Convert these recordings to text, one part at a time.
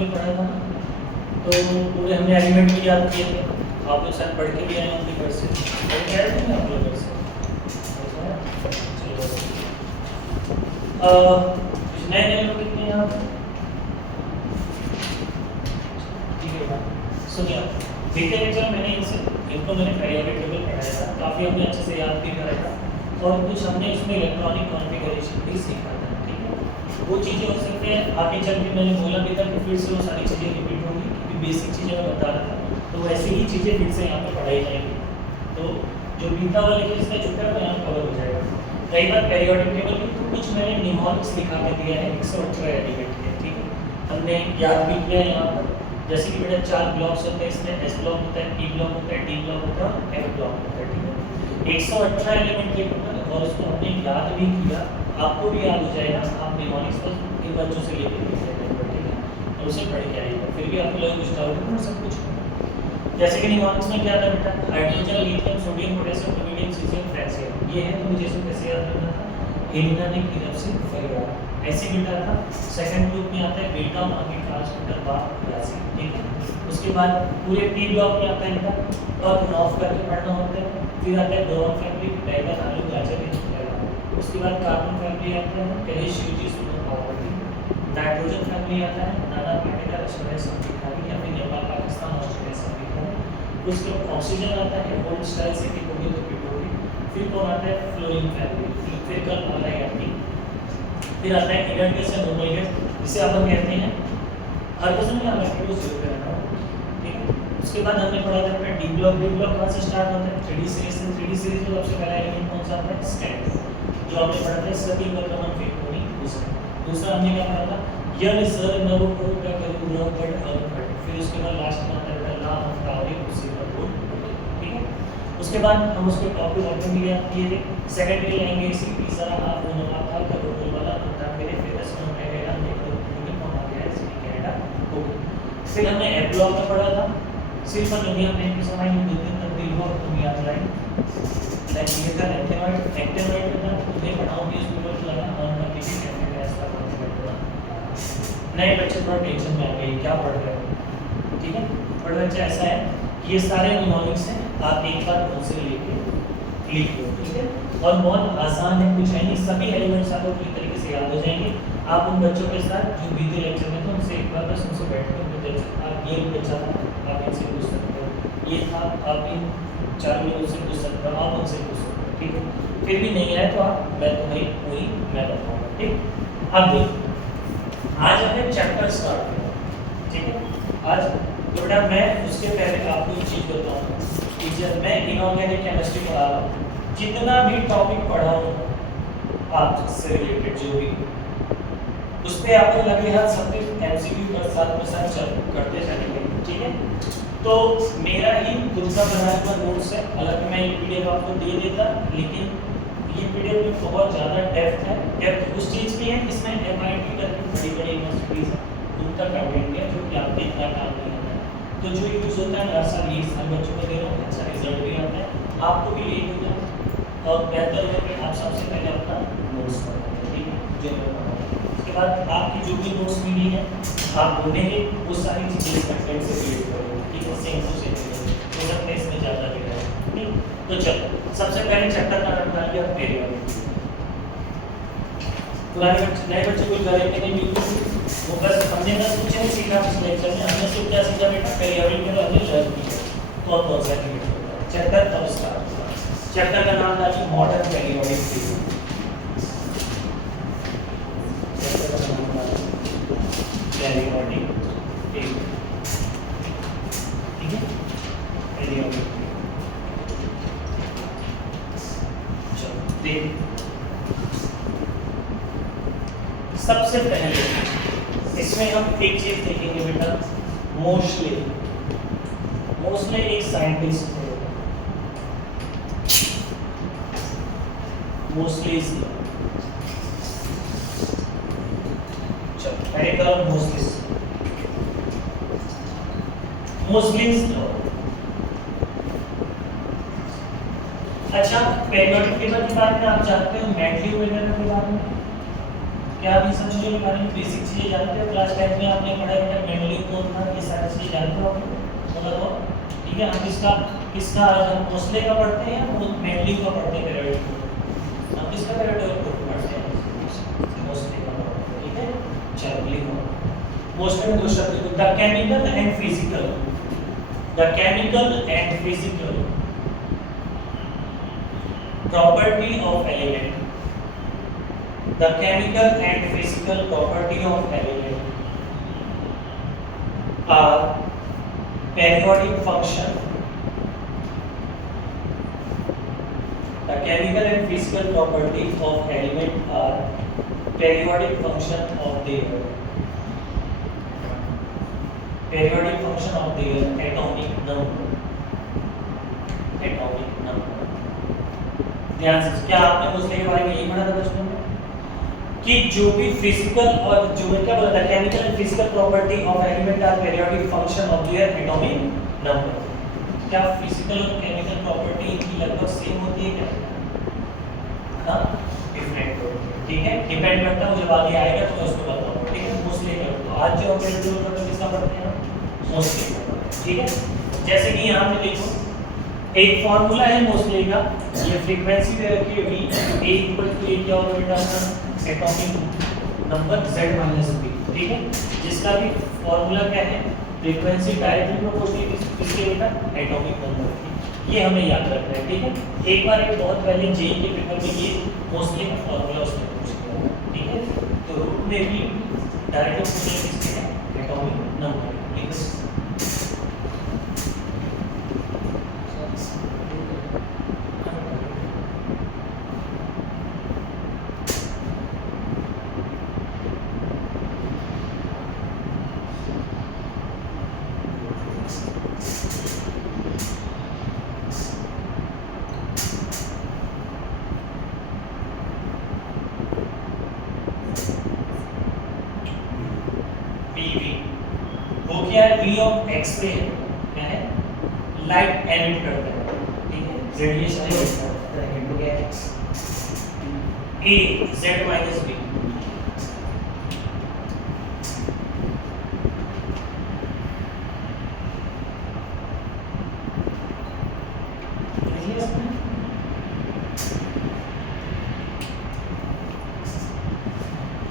Table पढ़ा था ना, तो पूरे हमने एलिमेंट भी याद किए थे। आप लोग शायद पढ़ के भी आए होंगे घर से, पढ़ के आए थे ना आप लोग घर से? कुछ नए नए लोग कितने हैं यहाँ पे? ठीक है, सुनिए आप, बीते लेक्चर मैंने इनको मैंने पीरियोडिक टेबल पढ़ाया था, काफ़ी हमने अच्छे से याद भी कराया था, और कुछ हमने इसमें इलेक्ट्रॉनिक कॉन्फ़िगरेशन भी सीखा था। ठीक है, वो चीज़ें हो सकती हैं आगे चल के, मैंने बोला भी था कि फिर से वो सारी चीज़ें रिपीट होंगी, क्योंकि बेसिक चीज़ें मैं बता रहा था, तो वैसे ही चीज़ें फिर से यहाँ पे पढ़ाई जाएंगी। तो जो बीता वाले के इसका चुपका है यहाँ कवर हो जाएगा। रही बात पेरियोडिक टेबल की, तो कुछ मैंने निमोनिक्स लिखा के दिया है 118 एलिमेंट के। ठीक है, हमने याद भी किया है यहाँ पर, जैसे कि बेटा 4 ब्लॉक्स होते हैं, इसमें एस ब्लॉक होता है, पी ब्लॉक होता है, डी ब्लॉक होता है और एफ ब्लॉक होता है। ठीक है, 118 एलिमेंट के टोटल, और उसको हमने याद भी किया, आपको भी याद हो जाएगा, आप निमोनिक्स पर इन बच्चों से लेके देख लेंगे। ठीक है, और उसे पढ़ के आइएगा, फिर भी आपको लगे कुछ डाउट है सब कुछ। जैसे कि निमोनिक्स में क्या था बेटा, hydrogen, lithium, sodium, potassium, rubidium, caesium, francium, ये है, तो मुझे इसको कैसे याद रखना था, हेलिना ने किरप से फैला ऐसे बेटा था। सेकंड ग्रुप में आता है बीटा अमीन ट्रांसमीटर बार यासी। ठीक है, उसके बाद पूरे पी ब्लॉक में आता है बेटा और ऑफ करके पढ़ना होता है। फिर आता है बोरॉन फैमिली, बैगन, आलू, गाजर, उसके बाद कार्बन फैमिली आता है कैलिश, यूजी, सुपर पावर्टी। नाइट्रोजन फैमिली आता है नाना पार्टिकल, अस्वरय, संविधानी या फिर नेपाल, पाकिस्तान, ऑस्ट्रेलिया, संविधान। उसके बाद ऑक्सीजन आता है ओल्ड स्टाइल से कि होगी तो पिटोगी। फिर कौन आता है फ्लोरीन फैमिली, फिर कल वाला है। फिर आता है इनर्ट गैस या नॉर्मल गैस, जिसे अपन कहते हैं हर person में हमें को जीरो पे रहना। ठीक है, उसके बाद हमने पढ़ा था डी ब्लॉक। डी ब्लॉक कहाँ से स्टार्ट होता है, 3D सीरीज से। 3D सीरीज में सबसे पहला एलिमेंट कौन सा आता है, स्टैंड, जो हमने पढ़ा था इसका 3 वर्गमूल फिर होनी दूसरा। दूसरा हमने क्या पढ़ा था, यह सर नव को क्या करूं रह बट अब। फिर उसके बाद लास्ट में आता है ला ऑफ टावरी उसी पर बोल। ठीक है, उसके बाद हम उसको टॉपिक ऑप्शन भी याद किए थे। सेकंड में लेंगे इसी तीसरा आप वो नवा था करो वाला होता मेरे फेमस में रहेगा देखो क्योंकि कौन आ गया इसमें कनाडा हो। फिर हमने एप ब्लॉक में पढ़ा था, सिर्फ नहीं हमने एक समय में 2 दिन तक भी हुआ तुम याद रहे लाइक ये का एक्टिवेट में तुम्हें पढ़ाऊंगी उसके ऊपर लगा ऑन करके भी कैसे ऐसा करना। नए बच्चे थोड़ा टेंशन में आ गए क्या पढ़ रहे हो। ठीक है, पर बच्चा ऐसा है कि ये सारे निमोनिक्स हैं, आप एक बार उनसे लेके लिख लो। ठीक है, और बहुत आसान है, कुछ है नहीं, सभी एलिमेंट्स आपको पूरी तरीके से याद हो जाएंगे। आप उन बच्चों के साथ जो बीते लेक्चर में तो उनसे एक बार बस उनसे बैठ कर आप ये बच्चा था आप इनसे पूछ सकते हो, ये था आप इन 4 लोगों से पूछ सकते हो, आप उनसे पूछ सकते हो। ठीक है, फिर भी नहीं आए तो आप मैं तुम्हें पूरी मैं बताऊँगा। ठीक, अब देखो आज हमने चैप्टर स्टार्ट किया। ठीक है, आज तो बेटा मैं उसके पहले आपको एक चीज़ बताऊँ कि जब मैं इनऑर्गेनिक केमिस्ट्री पढ़ा रहा हूँ, जितना भी टॉपिक पढ़ा हूँ आप से रिलेटेड जो भी उस पर आपको लगे हाथ सब एमसीक्यू का 7% करते चलेंगे। ठीक है, तो मेरा ही खुद का बनाया हुआ नोट्स है, हालांकि मैं ये पीडीएफ आपको दे देता, लेकिन ये पीडीएफ में बहुत ज़्यादा डेप्थ है। डेप्थ उस चीज़ की है इसमें MIT करके बड़ी बड़ी यूनिवर्सिटीज़ हैं उनका कंटेंट है जो कि आपके इतना काम नहीं आता है। तो जो यूज़ होता है हर साल ये सारे बच्चों को दे रहा हूँ, अच्छा रिजल्ट भी आता है, आपको भी यही होता है। और बेहतर होगा कि आप सबसे पहले अपना नोट्स पढ़ें। ठीक है, जो मैं पढ़ा उसके बाद आपकी जो भी नोट्स मिली है आप ढूंढेंगे वो सारी चीज़ें इस कंटेंट से रिलेट करेंगे। ठीक है, सेम टू सेम तो सब इसमें ज़्यादा भी है। ठीक, तो चलो सबसे पहले चैप्टर का नाम डाल दिया पीरियड। पुराने बच्चे नए बच्चे कोई करेंगे नहीं बिल्कुल, वो बस हमने बस कुछ नहीं सीखा इस लेक्चर में, हमने सिर्फ क्या सीखा बेटा पीरियड के बारे में लर्न किया कौन कौन सा चैप्टर तब स्टार्ट हुआ। चैप्टर का नाम डालिए modern periodic table. Periodic table, ठीक है, पीरियोडिक चलो देख। सबसे पहले इसमें हम एक चीज देखेंगे बेटा, मोस्टली एक साइंटिस्ट थे, मोस्टली पहले कलर मोस्टली। अच्छा, पीरियोडिक टेबल के बारे में आप जानते हो मैंडलीव वगैरह के बारे में, क्या आप इन सब चीज़ों के बारे में बेसिक चीज़ें जानते हो? क्लास 10 में आपने पढ़ा है मैंडलीव होता है, ये सारी चीजें जानते हो मतलब ठीक है। हम किसका मोस्टले का पढ़ते हैं या मेनली का पढ़ते हैं पीरियोडिक टेबल? हम किसका पीरियोडिक टेबल पढ़ते हैं? मोस्टले का पढ़ते हैं, ठीक है। चलो लिखो मोस्टले में दो शब्द लिखो, the chemical and physical, the chemical and physical property of element, the chemical and physical property of element are periodic function, the chemical and physical property of element are periodic function of their atomic number, atomic number। ध्यान से, क्या आपने मोस्टले के बारे में यही पढ़ा था बचपन में कि जो भी फिजिकल और जो मैं क्या बोला था, chemical and physical property of element are periodic function of their atomic number. क्या फिजिकल और केमिकल प्रॉपर्टी की लगभग सेम होती है क्या? हां, डिफरेंट होती है, ठीक है। डिपेंड करता है, जब आगे आएगा तो मैं उसको बताऊंगा, ठीक है। मोस्टले का तो आज जो हम पीरियोडिक टेबल किसका पढ़ते हैं? मोस्टले का, ठीक है। जैसे कि यहां पे देखो एक फार्मूला है मोस्टले का, ये फ्रीक्वेंसी दे रखी है v, a equal to a क्या होगा बेटा अपना एटॉमिक नंबर z - b, ठीक है। जिसका भी फार्मूला क्या है, फ्रीक्वेंसी डायरेक्टली प्रोपोर्शनल किसके बेटा? एटॉमिक नंबर की। ये हमें याद रखना है, ठीक है। एक बार ये बहुत पहले जेई के पेपर में ये मोस्टले का फार्मूला उसने पूछ लिया, ठीक है। तो रूट में भी डायरेक्टली प्रोपोर्शनल किसके है? एटॉमिक नंबर, ठीक है। वो क्या है? v ऑफ x रे क्या है? लाइट एमिट करता है, ठीक है। रेडिएशन एमिट करता है, तो क्या है? a z - b,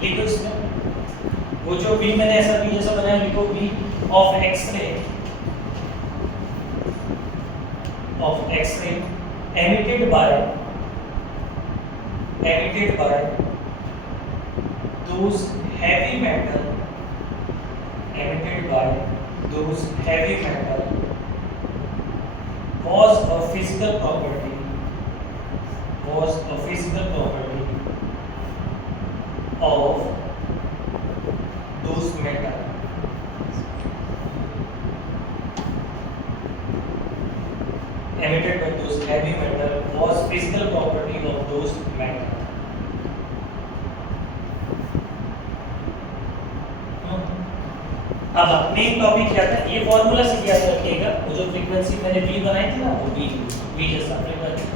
लिखो इसमें वो जो v मैंने ऐसा v जैसा बनाया, लिखो v of x-ray emitted by those heavy metal was a physical property of those metal emitted by those heavy metal was physical property of those metal। अब मेन टॉपिक क्या था, ये फॉर्मूला से याद रखिएगा। वो जो फ्रीक्वेंसी मैंने v बनाई थी ना, वो v जैसा फ्रीक्वेंसी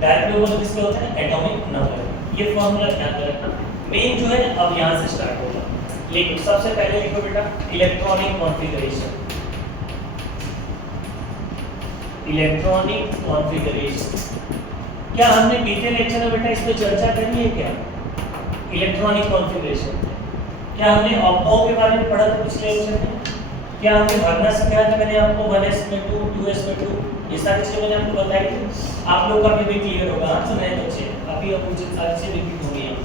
डायरेक्ट लेवल किसके होते हैं? Atomic number. ये फॉर्मूला ध्यान में रखना। मेन जो है अब यहाँ से स्टार्ट होगा। लिखो सबसे पहले लिखो बेटा इलेक्ट्रॉनिक कॉन्फ़िगरेशन। क्या हमने बीते लेक्चर में बेटा इस पे चर्चा करी है क्या? इलेक्ट्रॉनिक कॉन्फ़िगरेशन क्या हमने ऑप्टो के बारे में पढ़ा था पिछले लेक्चर में? क्या हमने भरना सिखाया था? मैंने आपको 1s में 2, 2s में 2, ये सारी चीजें मैंने आपको बताई थी। आप लोग का भी क्लियर होगा, हाँ तो नए बच्चे अभी अब मुझे सारी चीजें रिपीट हो रही हैं।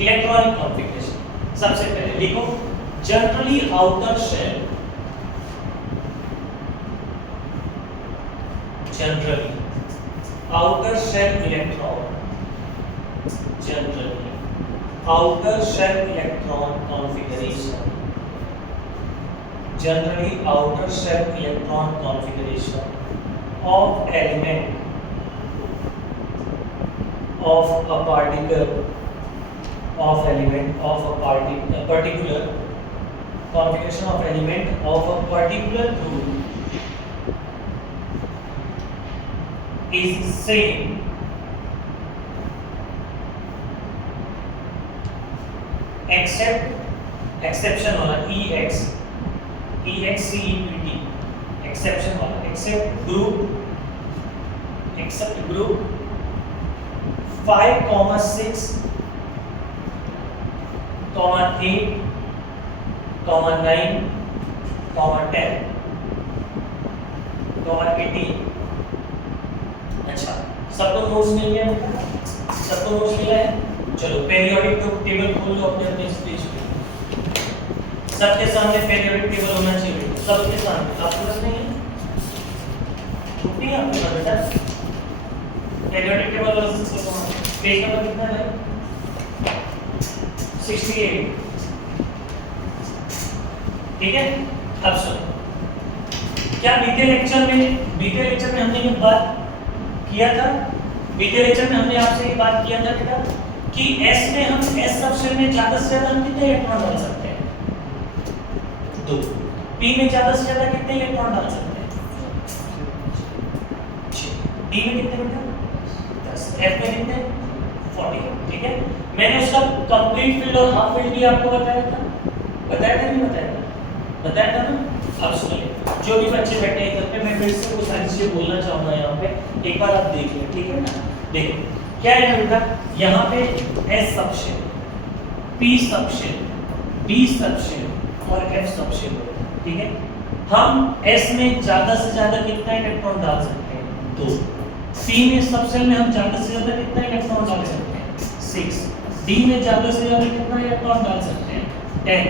इलेक्ट्रॉनिक कॉन्फ़िगरेशन सबसे पहले लिखो generally outer shell, outer shell electron configuration, generally outer shell electron configuration of element of a particle particular configuration of element of a particular group is same except exception होना ex EXCEPT, exception वाला, accept group 5, 6, 8, 9, 10, 18। अच्छा, सबको notes मिल गया? सबको notes मिला है? चलो periodic table खोल लो अपने इस पेज पे। सबके सामने पीरियोडिक टेबल होना चाहिए, सबके सामने। आपके पास नहीं है? छुट्टी है आपके पास बेटा? पीरियोडिक टेबल वाला पेज नंबर कितना है? 68। ठीक है, अब सुनो, क्या बीते लेक्चर में हमने ये बात किया था? बीते लेक्चर में हमने आपसे ये बात किया था बेटा कि S में हम S सबसेल में ज्यादा से ज्यादा कितने इलेक्ट्रॉन डाल सकते हैं? 2। P में ज्यादा से ज्यादा कितने इलेक्ट्रॉन डाल सकते हैं? 6। D में कितने बेटा? 10। F में कितने? 40। ठीक है, मैंने उसका कंप्लीट फील्ड और हाफ फील्ड भी आपको बताया था नहीं बताया था ना? अब सुनिए, जो भी बच्चे बैठे हैं इधर पे, मैं फिर से वो सारी चीजें बोलना चाहूंगा यहाँ पे, एक बार आप देख लें, ठीक है ना? देखो क्या है बेटा, यहाँ पे S subshell, P subshell, D subshell और F सबशेल, ठीक है? हम S में ज्यादा से ज्यादा कितना इलेक्ट्रॉन डाल सकते हैं? 2। P में सबशेल में हम ज्यादा से ज्यादा कितना इलेक्ट्रॉन डाल सकते हैं? 6। D में ज्यादा से ज्यादा कितना इलेक्ट्रॉन डाल सकते हैं? 10।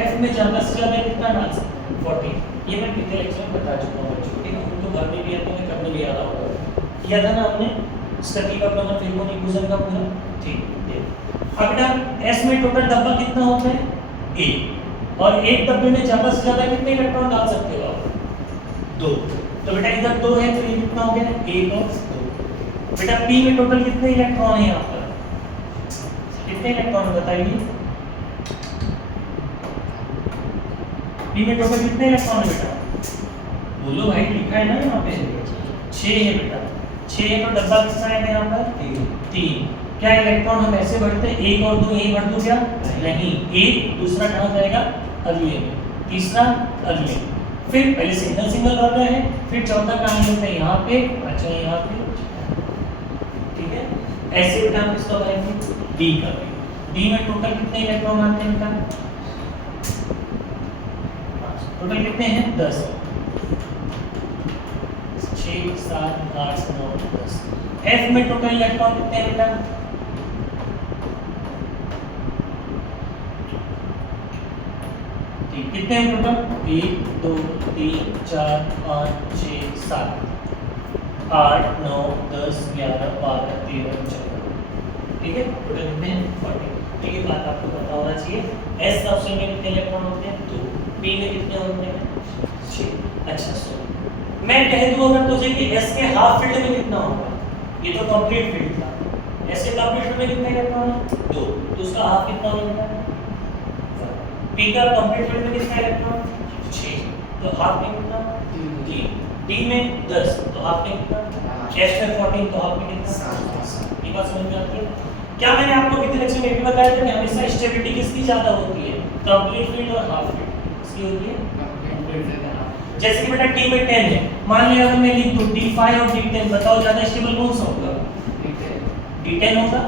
F में ज्यादा से ज्यादा कितना डाल सकते हैं? 40। ये मैं पिछले लेक्चर में बता चुका हूं बच्चों को, ठीक है? उनको घर में भी आता है, करने भी आ रहा होगा। किया था ना हमने स्टैटिक ऑफ फेर्मोनिकुजन का पूरा, ठीक है? अब बेटा S में टोटल डब्बा कितना होता है? 1, और एक डब्बे में ज्यादा से ज्यादा कितने इलेक्ट्रॉन डाल सकते हो आप? 2। तो बेटा इधर 2 है, तो ये कितना हो गया? 1 और 2। बेटा P में टोटल कितने इलेक्ट्रॉन है यहाँ पर? कितने इलेक्ट्रॉन बताइए? P में टोटल कितने इलेक्ट्रॉन है बेटा? बोलो भाई, लिखा है ना यहाँ पे? 6 है बेटा। 6 है, तो डब्बा कितना है यहाँ पर? 3। क्या इलेक्ट्रॉन हम ऐसे भरते हैं? 1 और 2 यही भर दूं क्या? नहीं, 1 दूसरा कहाँ जाएगा? अगले में, तीसरा अगले, फिर पहले सिंगल भर रहे हैं, फिर चौथा कहाँ लेते हैं? यहाँ पे, अच्छा यहाँ पे, ठीक है? ऐसे बेटा हम इसका भरेंगे D का। D में टोटल कितने इलेक्ट्रॉन आते हैं बेटा? टोटल कितने हैं? 10। 6, 7, 8, 9, 10। F में टोटल इलेक्ट्रॉन कितने हैं बेटा? ठीक, कितने हैं टोटल? 1, 2, 3, 4, 5, 6, 7, 8, 9, 10, 11, 12, 13, 14। ठीक है, टोटल कितने हैं? 40। तो ये बात आपको पता होना चाहिए। S सबसेल में कितने इलेक्ट्रॉन होते हैं? 2। P में कितने होते हैं? 6। अच्छा सुनो, मैं कह दूं अगर तुझे कि S के हाफ फील्ड में कितना होगा? ये तो कंप्लीट फील्ड था। S के कंप्लीट फील्ड में कितने इलेक्ट्रॉन है? 2। तो उसका हाफ कितना होगा? P का कंप्लीट फील्ड में कितना इलेक्ट्रॉन? 6। तो हाफ में कितना? 3। D में 10, तो हाफ में कितना? F में 14, तो हाफ में कितना? 7। ये बात समझ में आती है? क्या मैंने आपको पिछले लेक्चर में भी बताया था कि हमेशा स्टेबिलिटी किसकी ज्यादा होती है? कंप्लीट फील्ड और हाफ फील्ड किसकी होती है? Complete field. जैसे कि बेटा T में 10 है, मान लिया अगर मैं लिख दूं D5 और D10, बताओ ज्यादा स्टेबल कौन सा होगा? D10 होगा।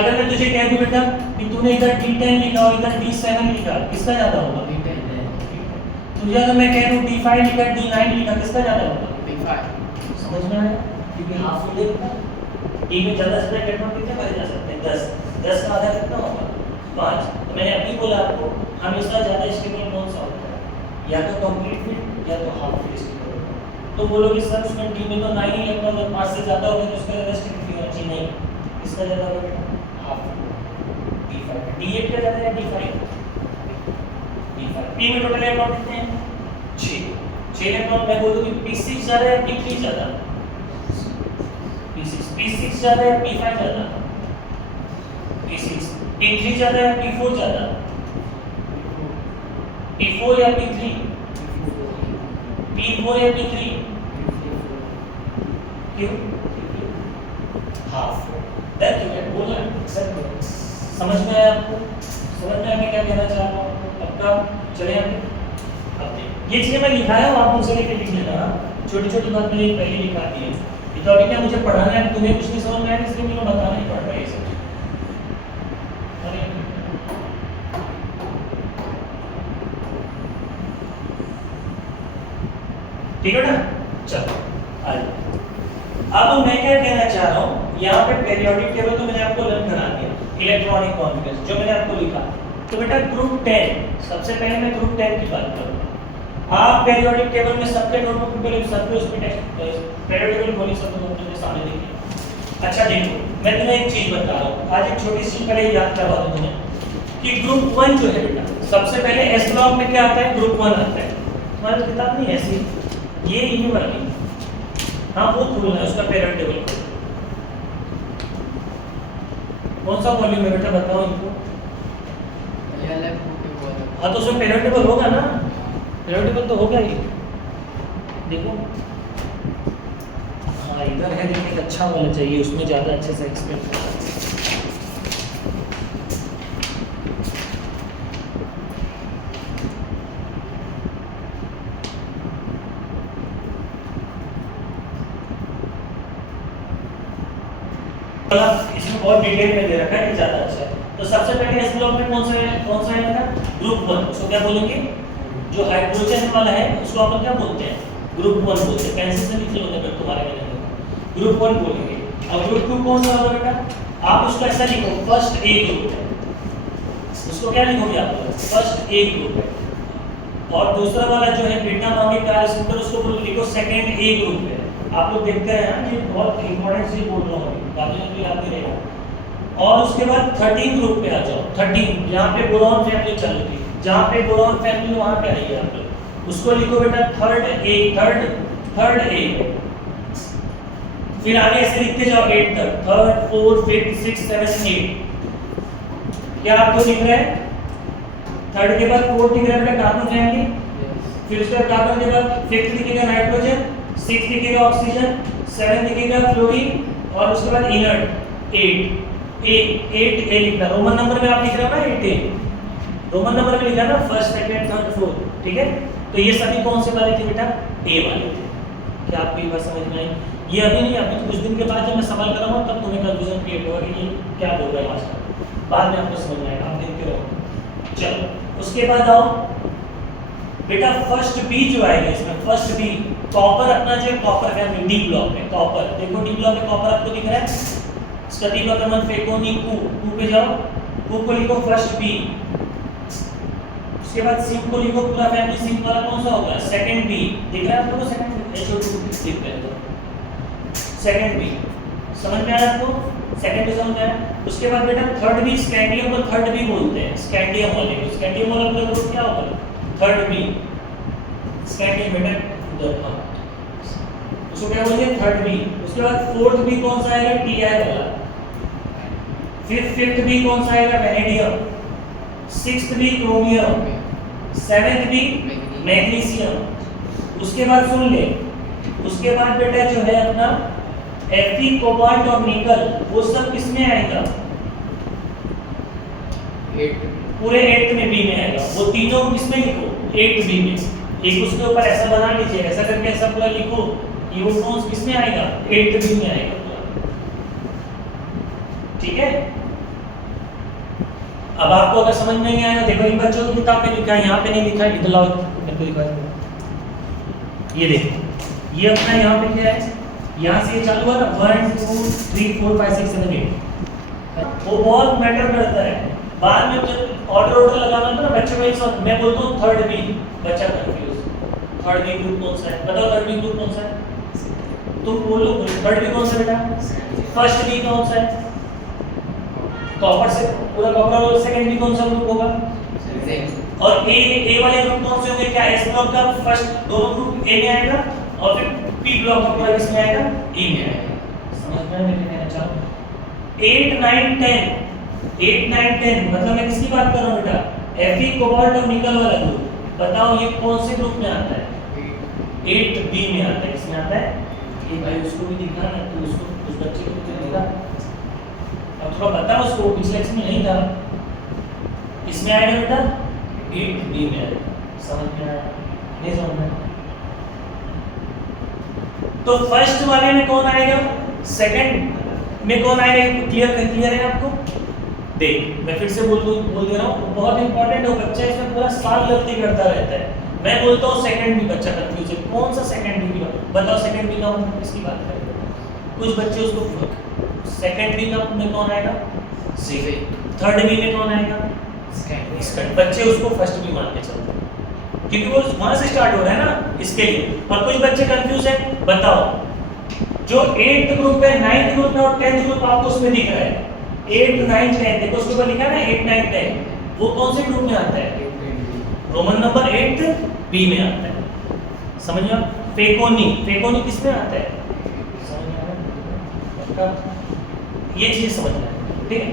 अगर मैं तुझे कह दूं बेटा कि तूने इधर D10 लिखा और इधर D7 लिखा, किसका ज्यादा होगा? तुझे अगर मैं कह दूं D5 लिखा D9 लिखा, किसका ज्यादा होगा? D5। समझ में आया? क्योंकि हाफ फील्ड है। D में ज्यादा से ज्यादा इलेक्ट्रॉन कितने भरे जा सकते हैं? 10। 10 का आधा कितना होगा? 5। तो मैंने अभी बोला आपको हमेशा ज्यादा स्टेबल कौन सा होता है? या तो कंप्लीट फील्ड या तो हाफ फील्ड स्टेबल होता है। तो बोलोगे सर उसमें D में तो 9 इलेक्ट्रॉन है, 5 से ज्यादा हो गए तो उसका ज्यादा स्टेबिलिटी होना चाहिए। नहीं, इसका ज्यादा होगा बेटा हाफ फील्ड D5। D8 का ज्यादा है D5। P में टोटल इलेक्ट्रॉन कितने हैं? 6 इलेक्ट्रॉन। मैं बोलूं कि P6 ज्यादा है P3 ज्यादा? P6 ज्यादा है P5 ज्यादा? P6। P3 ज्यादा है P4 ज्यादा? P4 या P3? P4 या P3? क्यों? हाफ। दैट क्यों है? बोलना सर, समझ में आया आपको? समझ में आया मैं क्या कहना चाह रहा हूँ? पक्का? चले आगे। अब ये चीजें मैं लिखाया हूँ, आप मुझसे लेके लिख लेना। छोटी छोटी बात मैंने पहले लिखा दी है। ये क्या मुझे पढ़ाना है, तुम्हें कुछ नहीं समझ में आया, इसलिए मुझे बताना ही पड़ रहा है ये सब। ठीक है ना? चलो अब मैं क्या कहना चाह रहा हूँ, यहाँ पे पेरियोडिक टेबल तो मैंने आपको लर्न करा दिया, इलेक्ट्रॉनिक कॉन्फिगरेशन जो मैंने आपको लिखा। तो बेटा ग्रुप 10, सबसे पहले मैं ग्रुप 10 की बात करूँगा। आप पेरियोडिक टेबल में सबके नोटबुक पे सबके उसमें पेरियोडिक टेबल खोली, सब लोग अपने सामने देखिए। अच्छा देखो, मैं तुम्हें एक चीज बता रहा हूँ, आज एक छोटी सी पहले याद करवा दूँ तुम्हें कि ग्रुप 1 जो है बेटा, सबसे पहले एस ब्लॉक में क्या आता है, ग्रुप 1 आता है। तुम्हारी किताब नहीं ऐसी, ये वाली, हाँ वो खोलना है, उसका पेरियोडिक टेबल कौन सा वॉल्यूम है बेटा, बताओ इनको। हाँ तो उसमें पेरियोडिक टेबल होगा ना, पेरियोडिक टेबल तो होगा ही। देखो हाँ इधर है, लेकिन एक अच्छा वाला चाहिए, उसमें ज़्यादा अच्छे से एक्सप्लेन करना। इसमें बहुत डिटेल में दे रखा है कि ज़्यादा अच्छा है। तो सबसे पहले इस ब्लॉक में कौन सा है बेटा, ग्रुप 1। उसको क्या बोलेंगे, जो हाइड्रोजन वाला है उसको अपन क्या बोलते हैं, ग्रुप 1 बोलते हैं। पेंसिल से लिख लो अगर तुम्हारे में नहीं, ग्रुप 1 बोलेंगे। और ग्रुप 2 कौन सा होगा बेटा, आप उसको ऐसा लिखो, फर्स्ट ए ग्रुप है, उसको क्या लिखोगे आप, फर्स्ट ए ग्रुप है। और दूसरा वाला जो है बीटा मांगे कार्य, उसको लिखो सेकंड ए ग्रुप है। आप लोग देखते हैं ना, ये बहुत इंपॉर्टेंट चीज बोल रहा हूँ, बाकी तो याद नहीं रहेगा। और उसके बाद 13 ग्रुप पे आ जाओ, 13 जहाँ पे बोरॉन फैमिली चल रही है, जहाँ पे बोरॉन फैमिली वहाँ पे आई है आप लोग, उसको लिखो बेटा थर्ड ए। फिर आगे ऐसे लिखते जाओ 8 तक, थर्ड, फोर्थ, फिफ्थ, सिक्स, 7, 8। क्या आपको दिख रहा है, थर्ड के बाद फोर्थ दिख रहा है बेटा कार्बन फैमिली, फिर उसके बाद कार्बन के बाद फिफ्थ दिखेगा नाइट्रोजन, सिक्स दिखेगा ऑक्सीजन, 7 दिखेगा फ्लोरीन, और उसके बाद इनर्ट 8 ए लिखना। रोमन नंबर में आप लिख रहे हो ना 8 ए, रोमन नंबर में लिखा ना फर्स्ट, सेकंड, थर्ड, फोर्थ, ठीक है। तो ये सभी कौन से वाले थे बेटा, ए वाले थे। क्या आपको ये बात समझ में आई? ये अभी नहीं, अभी तो कुछ दिन के बाद जब मैं सवाल कराऊंगा तब तुम्हें कंफ्यूजन क्रिएट होगा कि ये क्या बोल रहा है मास्टर, बाद में आपको समझ में आएगा, आप देखते रहो। चलो उसके बाद आओ बेटा, फर्स्ट बी जो आएगा इसमें, फर्स्ट बी कॉपर, अपना जो कॉपर फैमिली डी ब्लॉक में कॉपर, देखो डी ब्लॉक में कॉपर आपको दिख रहा है, स्टडी का कमन फेकोनी कू पे जाओ, कू को लिखो फर्स्ट बी। उसके बाद सिंक को लिखो, पूरा फैमिली सिंक वाला कौन सा होगा, सेकंड बी, दिख रहा है आपको, सेकंड HO2 दिख रहा है, सेकंड बी, समझ में आया आपको, सेकंड बी समझ में आया। उसके बाद बेटा थर्ड बी, स्कैंडियम को थर्ड बी बोलते हैं, स्कैंडियम वाले को, स्कैंडियम वाला पूरा ग्रुप क्या होगा, थर्ड बी, स्कैंडियम बेटा उसको क्या बोलते हैं, थर्ड बी। उसके बाद फोर्थ बी कौन सा आएगा, TI वाला। फिफ्थ बी कौन सा आएगा, vanadium. Sixth B chromium, seventh B magnesium. उसके बाद सुन ले, उसके बाद बेटा जो है अपना Fe, कोबाल्ट और निकल, वो सब किसमें आएगा, पूरे 8 में बी में आएगा। वो तीनों किसमें लिखो, 8 बी में। एक उसके ऊपर ऐसा बना लीजिए, ऐसा करके ऐसा पूरा लिखो, ये वो कौन किसमें आएगा, 8 बी में आएगा पूरा, ठीक है। अब आपको अगर समझ में नहीं आएगा, देखो इन बच्चों की किताब में लिखा है, यहाँ पे नहीं लिखा है, इधर लाओ मेरे को दिखा दो। ये देखो, ये अपना यहाँ पे क्या है, यहाँ से ये चालू हुआ ना 1 2 3 4 5 6 7 8, वो बहुत मैटर करता है। बाद में जब ऑर्डर लगाना था ना बच्चे को, मैं बोलता हूँ थर्ड बी, बच्चा कंफ्यूज, थर्ड बी ग्रुप कौन सा है, बताओ थर्ड बी ग्रुप कौन सा है, तुम बोलो थर्ड बी कौन सा बेटा, फर्स्ट बी कौन सा है, कॉपर से पूरा कॉपर, और सेकंड बी कौन सा ग्रुप होगा, और ए वाले ग्रुप कौन से होंगे, क्या एस ब्लॉक का फर्स्ट दोनों ग्रुप ए में आएगा, और फिर पी ब्लॉक का पूरा किसमें आएगा, ए में आएगा। समझ में मैं कहना चाह रहा हूं 8 9 10 मतलब मैं किसकी बात कर रहा हूं बेटा, Fe, कोबाल्ट और निकल वाला ग्रुप। बताओ ये कौन से ग्रुप में आता है, 8B में आता है। किसमें आता है, ये भाई उसको भी दिखा ना, तो उसको उस बच्चे को तो दिखा, अब थोड़ा बता उसको, पिछले लेक्चर में नहीं था। इसमें आएगा बेटा 8B में आएगा, समझ में आया, नहीं समझ तो फर्स्ट वाले में कौन आएगा, सेकंड में कौन आएगा, क्लियर है आपको। देख मैं फिर से बोल दे रहा हूँ, बहुत इंपॉर्टेंट है, बच्चा इसमें पूरा साल गलती करता रहता है। मैं बोलता हूँ सेकंड भी, बच्चा कंफ्यूज है कौन सा सेकंड भी, बताओ सेकंड भी का मतलब किसकी बात करें। कुछ बच्चे उसको सेकंड भी का में कौन आएगा, सी, थर्ड भी में कौन आएगा, सेकंड, बच्चे उसको फर्स्ट भी मान के चलते हैं क्योंकि वो वहां से स्टार्ट हो रहा है ना, इसके लिए। और कुछ बच्चे कंफ्यूज है, बताओ जो 8th ग्रुप है, 9th ग्रुप है और 10th ग्रुप आपको उसमें दिख रहा है, 8 9 10 देखो उसके ऊपर लिखा है ना 8 9 10, वो कौन से ग्रुप में आता है, रोमन नंबर 8 बी में आता है। समझ में? फेकोनी, फेकोनी किस में आता है, समझ में आ रहा है, ये चीज समझना है, ठीक है।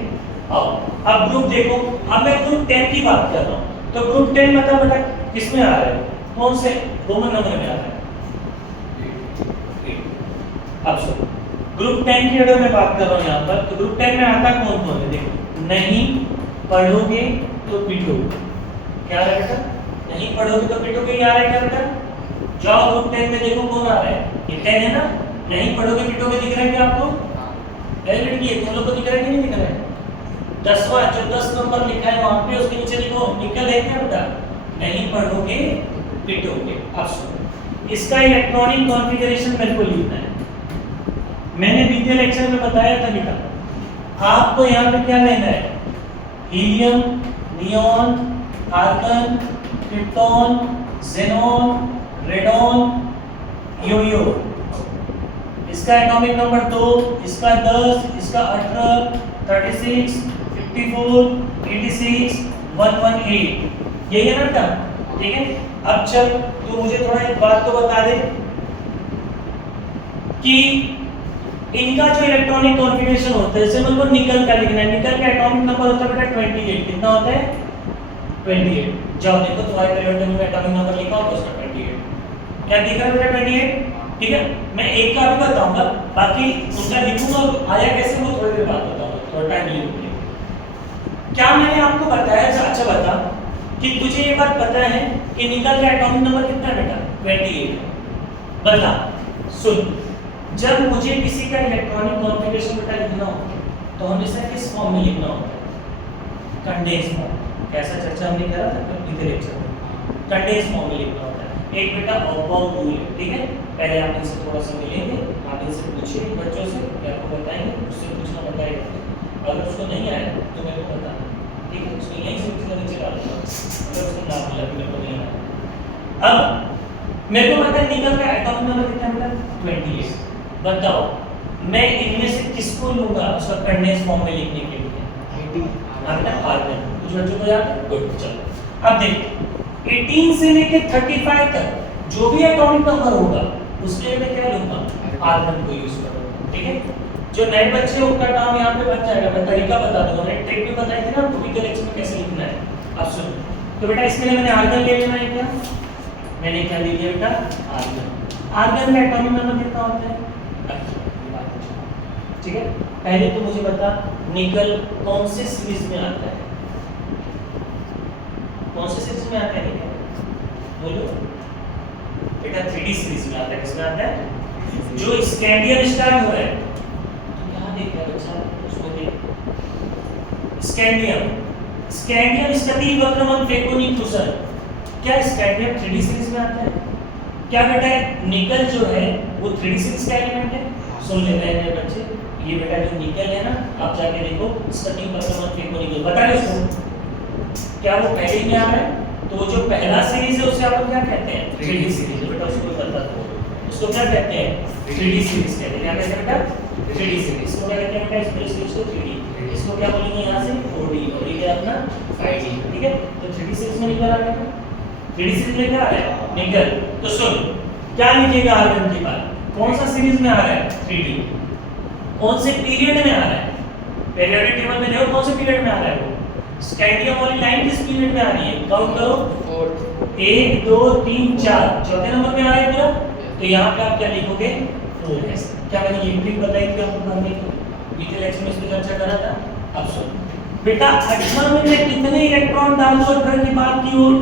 आओ अब ग्रुप देखो, अब मैं ग्रुप 10 की बात कर रहा हूँ, तो ग्रुप 10 बता बेटा किस में आ रहा है, कौन से रोमन नंबर में आ रहा है। अब सुनो ग्रुप 10 की अगर मैं बात कर रहा हूँ यहाँ पर, तो ग्रुप 10 में आता कौन कौन है, देखो नहीं पढ़ोगे तो पिटोगे, क्या है बेटा, नहीं पढ़ोगे तो पिटोगे, क्या है क्या बेटा। जाओ ग्रुप 10 में देखो कौन आ रहा है, ये 10 है ना, नहीं पढ़ोगे पिटोगे दिख रहा है क्या आपको, लड़की है तुम लोग को दिख रहा है कि नहीं दिख रहा है। 10वां जो 10 नंबर लिखा है वहां पे उसके नीचे लिखो निकल है क्या बेटा, नहीं पढ़ोगे पिटोगे। अब सुनो इसका इलेक्ट्रॉनिक कॉन्फ़िगरेशन मेरे को लिखना है, मैंने बीते लेक्चर में बताया था लिखा, आपको यहाँ पे क्या लेना है, helium, neon, argon, krypton, xenon, radon, योयो। इसका एटॉमिक नंबर 2, इसका 10, इसका 18, 36, 54, 86, 118, यही है ना बेटा, ठीक है। अब चल तू मुझे थोड़ा एक बात तो बता दे कि इनका जो इलेक्ट्रॉनिक कॉन्फ़िगरेशन होता है, जैसे मेरे को निकल का लिखना है, निकल का एटॉमिक नंबर होता है बेटा 28, कितना होता है 28। जाओ देखो तुम्हारे पीरियड में एटॉमिक नंबर लिखा होगा उसका 28, क्या दिख रहा है बेटा 28, ठीक है। मैं एक का भी बताऊंगा, बाकी उसका लिखूंगा आया कैसे वो थोड़ी देर बाद बताऊंगा, थोड़ा टाइम ले। क्या मैंने आपको बताया, अच्छा बता कि तुझे ये बात पता है कि निकल का एटॉमिक नंबर कितना है बेटा 28, बता सुन। जब मुझे किसी का इलेक्ट्रॉनिक कॉन्फ़िगरेशन बेटा लिखना हो तो हमेशा किस फॉर्म में लिखना होता है, कंडेंस फॉर्म, कैसा चर्चा हमने करा था पिछले लेक्चर में, कंडेंस फॉर्म में लिखना होता है। एक बेटा ऑफबाउंड रूल है, ठीक है। पहले आप इनसे थोड़ा सा मिलेंगे, आप इनसे पूछिए बच्चों से, मैं आपको बताएंगे, उससे पूछना बताएगा, अगर उसको नहीं आया तो मेरे को बताना, ठीक है। उसको यहीं से पूछना नीचे डालूंगा, अगर उसको ना मिला तो मेरे को नहीं आया। अब मेरे को पता है निकल का एटॉमिक नंबर कितना है बेटा 28, बताओ मैं इनमें से किसको लूंगा उसका कंडेंस फॉर्म में लिखने के लिए, आर्गन। कुछ बच्चों को याद है, गुड। चलो अब देख 18 से लेके 35 तक जो भी एटॉमिक नंबर होगा उसके लिए मैं क्या लूंगा, आर्गन को यूज करूंगा, ठीक है। जो नए बच्चे उनका काम यहाँ पे बन जाएगा, मैं तरीका बता दूंगा, मैंने ट्रिक भी बताई थी ना आपको बीते लेक्चर में कैसे लिखना है। अब सुनो तो बेटा इसके लिए मैंने आर्गन ले लेना है, क्या मैंने क्या ले लिया बेटा, आर्गन। आर्गन का एटॉमिक नंबर कितना होता है, ठीक है। पहले तो मुझे बता निकल कौन से सीरीज में आता है, कौन से सीरीज में आता है निकल, बोलो बेटा 3D सीरीज में आता है। किसमें आता है, जो स्कैंडियम स्टार हो रहा है, तो यहाँ देख रहा बच्चा, उसको देख स्कैंडियम, स्कैंडियम स्कती वक्रमन फेकोनी क्रूसर, क्या स्कैंडियम 3D सीरीज में आता है, क्या बेटा निकल जो है वो 3D सीरीज का एलिमेंट है। सुन ले रहे बच्चे, ये बेटा जो निकल है ना, आप जाके देखो स्कटिंग वक्रमन फेकोनी, बता रहे उसको क्या वो पहले में आ रहा है, तो वो जो पहला सीरीज है उसे आप क्या कहते हैं, 3D सीरीज। बेटा उसको बता दो, उसको क्या कहते हैं, 3D सीरीज कहते हैं। क्या कहते हैं बेटा 3D सीरीज, इसको क्या कहते हैं बेटा, इस सीरीज को 3D, इसको क्या बोलेंगे यहाँ से 4D, और ये क्या अपना 5D, ठीक है। तो 3D सीरीज में निकल आ रहा है, 3D सीरीज में क्या आ रहा है निकल। तो सुन क्या लिखेगा आर्गन के बाद, कौन सा सीरीज में आ रहा है 3D, कौन से पीरियड में आ रहा है, पीरियोडिक टेबल में देखो कौन से पीरियड में आ रहा है वो, स्कैंडियम वाली लाइन किस पीरियड में आ रही है, काउंट करो 1 2 3 4, चौथे नंबर में आ रहा है पूरा, तो यहाँ पे आप क्या लिखोगे 4 है। क्या मैंने ये ट्रिक बताई थी आपको करने की, बीते लेक्चर में इस पे चर्चा करा था। अब सुन बेटा 18 में मैं कितने इलेक्ट्रॉन डाल दूं, 18 की बात की ओर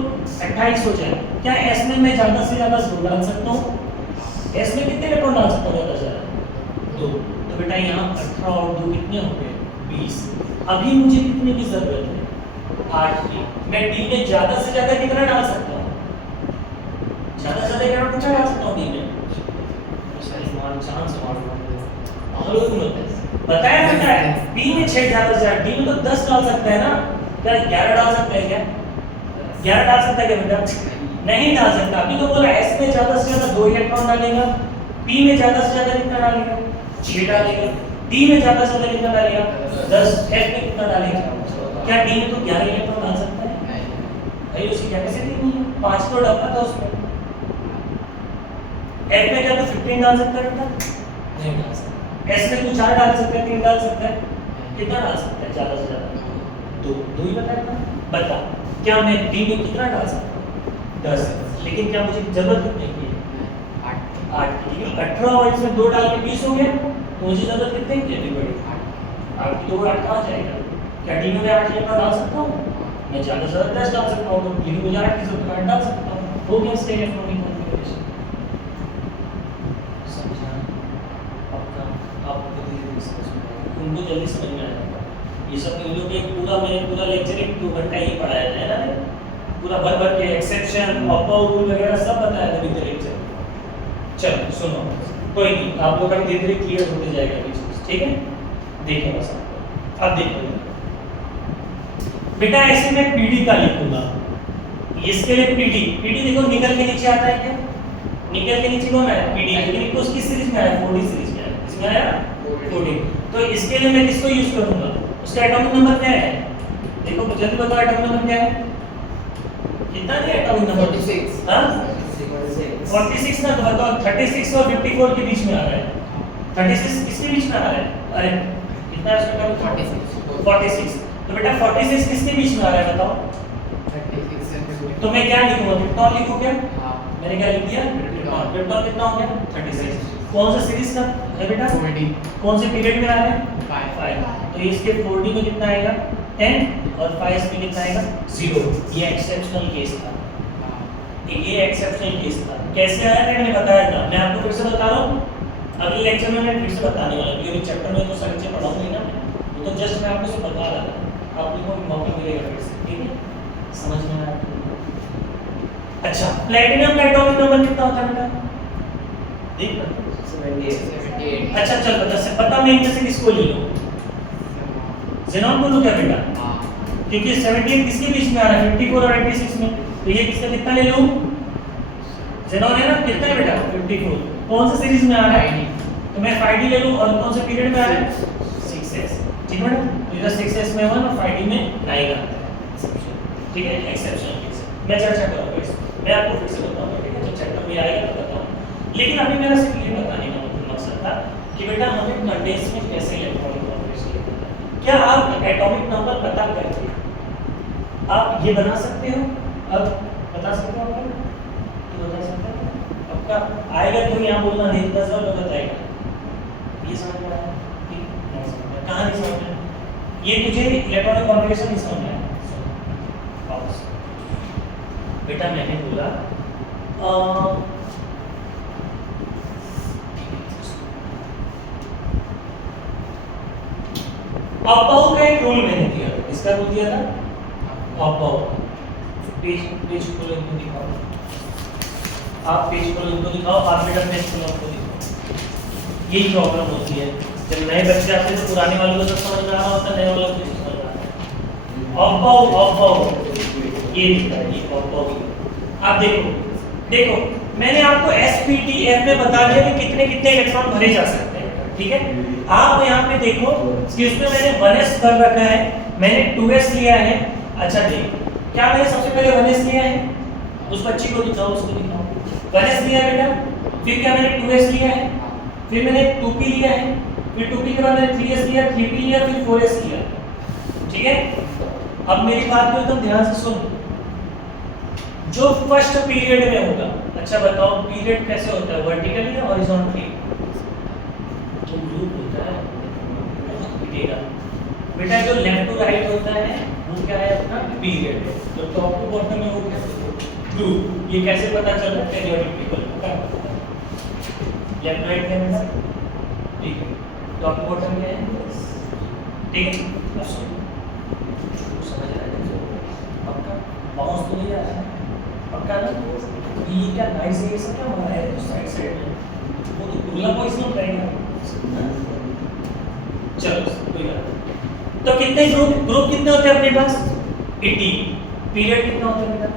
28 हो जाए, क्या इसमें मैं ज्यादा से ज्यादा 2 डाल सकता हूँ, एस में कितने इलेक्ट्रॉन डाल सकता हूँ ज्यादा से ज्यादा? 2। तो बेटा यहाँ 18 और 2 कितने हो गए? 20। अभी मुझे कितने की जरूरत है? 8 की। मैं डी में ज्यादा से ज्यादा कितना डाल सकता हूँ? ज्यादा से ज्यादा इलेक्ट्रॉन कितना डाल सकता हूँ डी में? चांस बताया बी में 6 ज्यादा से ज्यादा, डी में तो 10 डाल सकता है ना? क्या 11 डाल सकता है क्या? 11 डाल सकता है क्या बेटा? नहीं डाल सकता। अभी तो बोला एस में ज्यादा से ज्यादा 2 इलेक्ट्रॉन डालेगा, पी में ज्यादा से ज्यादा कितना डालेगा? 6 डालेगा, डी में ज्यादा से ज्यादा कितना डालेगा? 10, एफ में कितना डालेगा? क्या डी में तो 11 इलेक्ट्रॉन डाल सकता है? भाई उसकी कैपेसिटी नहीं है, 5 तो डालता था उसमें। एफ में क्या तो 15 डाल सकता है बेटा? नहीं डाल सकता। एस में तू 4 डाल सकता है, 3 डाल सकता है, कितना डाल सकता है ज्यादा से ज्यादा? 2 ही बताया था। बता क्या मैं डी में कितना डाल सकता हूँ? 10। लेकिन क्या मुझे जरूरत कितने की है? 8 की। 18 और इसमें 2 डाल के 20 हो गया, तो मुझे जरूरत कितने की है? बड़ी 8 की। तो 8 कहाँ जाएगा? क्या डी में 8 इलेक्ट्रॉन डाल सकता हूँ? मैं ज्यादा से ज्यादा 10 डाल सकता हूँ, तो डी में मुझे 8 की जरूरत 8 डाल सकता हूँ। हो गया इसका इलेक्ट्रॉनिक कॉन्फ़िगरेशन। समझा? आपको धीरे-धीरे समझ में आएगा, उनको जल्दी समझ में आएगा। ये सब इन लोग के मैंने पूरा लेक्चर 1-2 घंटा ही पढ़ाया है ना, पूरा भर के एक्सेप्शन, ऑप-आउट रूल वगैरह सब बताया था बीते लेक्चर। चलो सुनो, कोई नहीं, आप लोग का धीरे-धीरे क्लियर होते जाएगा ये चीज, ठीक है? देखो बस अब देखो बेटा, ऐसे मैं पीडी का लिखूंगा, इसके लिए पीडी देखो निकल के नीचे आता है क्या? निकल के नीचे कौन है? पीडी। लेकिन किस सीरीज में आया? 4D सीरीज में आया। इसमें आया 4D। तो इसके लिए मैं किसको यूज करूंगा? उसका एटॉमिक नंबर क्या है? देखो जल्दी बताओ, एटॉमिक नंबर क्या है? कितना है एटॉमिक नंबर? 46। हां 46 ना, तो बताओ 36 और 54 के बीच में आ रहा है। 36 किसके बीच में आ रहा है? अरे कितना है उसका? 46। तो बेटा 46 किसके बीच में आ रहा है बताओ? 36 से 54। तो मैं क्या लिखूंगा? क्रिप्टॉन लिखूं क्या? हां, मैंने क्या लिख दिया? क्रिप्टॉन कितना हो गया? 36। कौन सा सीरीज का है बेटा? 4D। कौन से पीरियड में आ रहा है? 5। तो इसके 4D में कितना आएगा? 10 और 5 में कितना आएगा? 0। ये एक्सेप्शनल केस था। ये एक्सेप्शनल केस था। कैसे आया था मैंने बताया था, मैं आपको फिर से बता रहा हूं। अगले लेक्चर में मैं फिर से बताने वाला हूं, क्योंकि चैप्टर में तो सारे चीजें पढ़ाऊंगा ना, तो जस्ट मैं आपको सिर्फ बता रहा था, आप लोगों को मौका मिलेगा फिर से, ठीक है? समझ में आया? अच्छा, प्लैटिनम का एटॉमिक नंबर कितना होता है बेटा? देख लो 78। अच्छा चल बता मैं इनमें से किसको ले लूं? ज़ेनॉन को लूं क्या बेटा? हां, क्योंकि 78 किसके बीच में आ रहा है? 54 और 86 में। तो ये किसका कितना ले लूं? ज़ेनॉन है ना, कितना है बेटा? 54। कौन सा सीरीज में आ रहा है? तो मैं 5D ले लूं, और कौन से पीरियड में आ रहा है? 6s। ठीक है बेटा, तो इधर 6s में 1 और 5D में 9 आता है। ठीक है, एक्सेप्शनल केस। मैं चर्चा करूंगा इस, मैं आपको फिर से बताऊंगा, ठीक है? जब चैप्टर में आएगा तो बताऊंगा। लेकिन अभी मेरा सिर्फ ये बताने का मकसद था कि बेटा हमें कंडेंस में कैसे इलेक्ट्रॉनिक कॉन्फ़िगरेशन लिखना है। क्या आप एटॉमिक नंबर पता करके आप ये बना सकते हो? अब बता सकते हो आप? तो बता सकते हो आपका आएगा तो यहाँ बोलना नहीं, 10 बार बताएगा। ये समझ में आया? ठीक, कहाँ नहीं समझ में? ये तुझे इलेक्ट्रॉनिक कॉन्फ़िगरेशन नहीं समझ में आया? बेटा मैंने बोला ऑप-आउट का एक रूल मैंने दिया, इसका रूल दिया था ऑप-आउट। पेज खोलो, इनको दिखाओ, आप पेज खोलो, इनको दिखाओ, आप बेटा पेज खोलो, इनको दिखाओ। यही प्रॉब्लम होती है जब नए बच्चे आते हैं तो पुराने वालों को सब समझ में आ रहा होता है, नए वालों को नहीं समझ में आता है। ऑप-आउट ये दिख रहा है, ये ऑप-आउट। आप देखो मैंने आपको SPTF में बता दिया कि कितने कितने इलेक्ट्रॉन भरे जा सकते हैं, ठीक है? आप यहाँ पे देखो कि उसमें मैंने 1s कर रखा है, मैंने 2s लिया है। अच्छा देखो, क्या मैंने सबसे पहले 1s लिया है? उस बच्ची को दिखाओ, उसको दिखाओ। 1s लिया बेटा, फिर क्या मैंने 2s लिया है, फिर मैंने 2p लिया है, फिर 2p के बाद मैंने 3s लिया, 3p लिया, फिर 4s लिया, ठीक है? अब मेरी बात को एकदम ध्यान से सुन। जो फर्स्ट पीरियड में होगा, अच्छा बताओ पीरियड कैसे होता है, वर्टिकली या हॉरिजॉन्टली? तो ग्रुप होता है, पिटेगा बेटा। जो लेफ्ट टू राइट होता है वो क्या है? अपना पीरियड है। तो टॉप टू बॉटम में वो क्या? ग्रुप। ये कैसे पता चलता है? Periodic table. लेफ्ट राइट क्या है बेटा, ठीक है, टॉप बॉटम क्या है, ठीक है। अब सुनो, समझ रहा है पक्का, बाउंस तो नहीं आ रहा है पक्का ना, ये क्या राइट से ये सब क्या बना है तो साइड साइड में वो तो कुर्ला पोजीशन रहेगा। चलो कोई बात नहीं। तो कितने ग्रुप कितने होते हैं अपने पास 18, पीरियड कितना होता है बेटा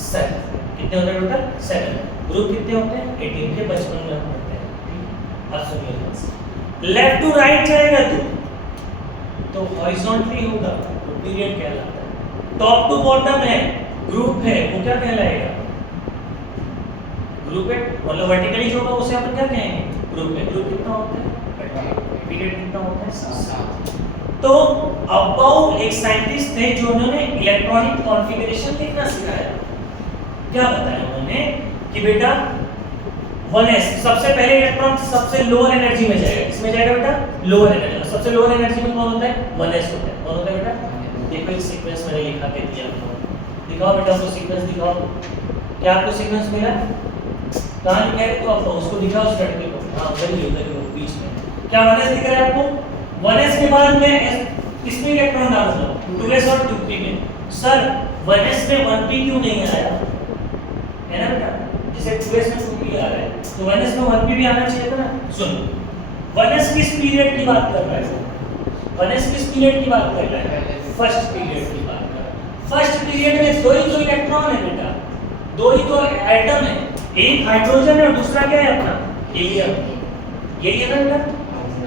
7, कितने होते हैं बेटा 7, ग्रुप कितने होते हैं 18 के बचपन में हम पढ़ते हैं। अब सुनिए, लेफ्ट टू राइट जाएगा तो हॉरिजॉन्टली होगा तो पीरियड कहलाता है, टॉप टू बॉटम है ग्रुप है वो क्या कहलाएगा, ग्रुप है, मतलब वर्टिकली जो होगा उसे अपन क्या कहेंगे ग्रुप है। ग्रुप कितना होता है, पीरियड कितना होता है 7। तो अबाउ एक साइंटिस्ट थे जो उन्होंने इलेक्ट्रॉनिक कॉन्फ़िगरेशन लिखना सिखाया। क्या बताया उन्होंने कि बेटा 1s सबसे पहले इलेक्ट्रॉन सबसे लोअर एनर्जी में जाएगा, इसमें जाएगा बेटा लोअर एनर्जी, सबसे लोअर एनर्जी में कौन होता है 1s होता है। कौन होता है बेटा, देखो एक सीक्वेंस मैंने लिखा के दिया आपको, दिखाओ बेटा उसको सीक्वेंस दिखाओ, क्या आपको सीक्वेंस मिला, कहां लिखा है तो आप उसको दिखाओ उस लड़के को, हां वही उधर वो बीच में क्या 1s दिख रहा है आपको, 1s के बाद मैं किसमें इलेक्ट्रॉन डालूंगा 2s और 2p में। सर 1s में 1p क्यों नहीं आया, है ना बेटा, जैसे 2s में 2p आ रहा है तो 1s में 1p भी आना चाहिए था ना। सुन 1s किस पीरियड की बात कर रहा है, 1s किस पीरियड की बात कर रहा है, फर्स्ट पीरियड की बात कर रहा है। फर्स्ट पीरियड में दो ही तो इलेक्ट्रॉन है बेटा, दो ही तो एटम है, एक हाइड्रोजन है और दूसरा क्या है अपना हीलियम, यही है ना बेटा।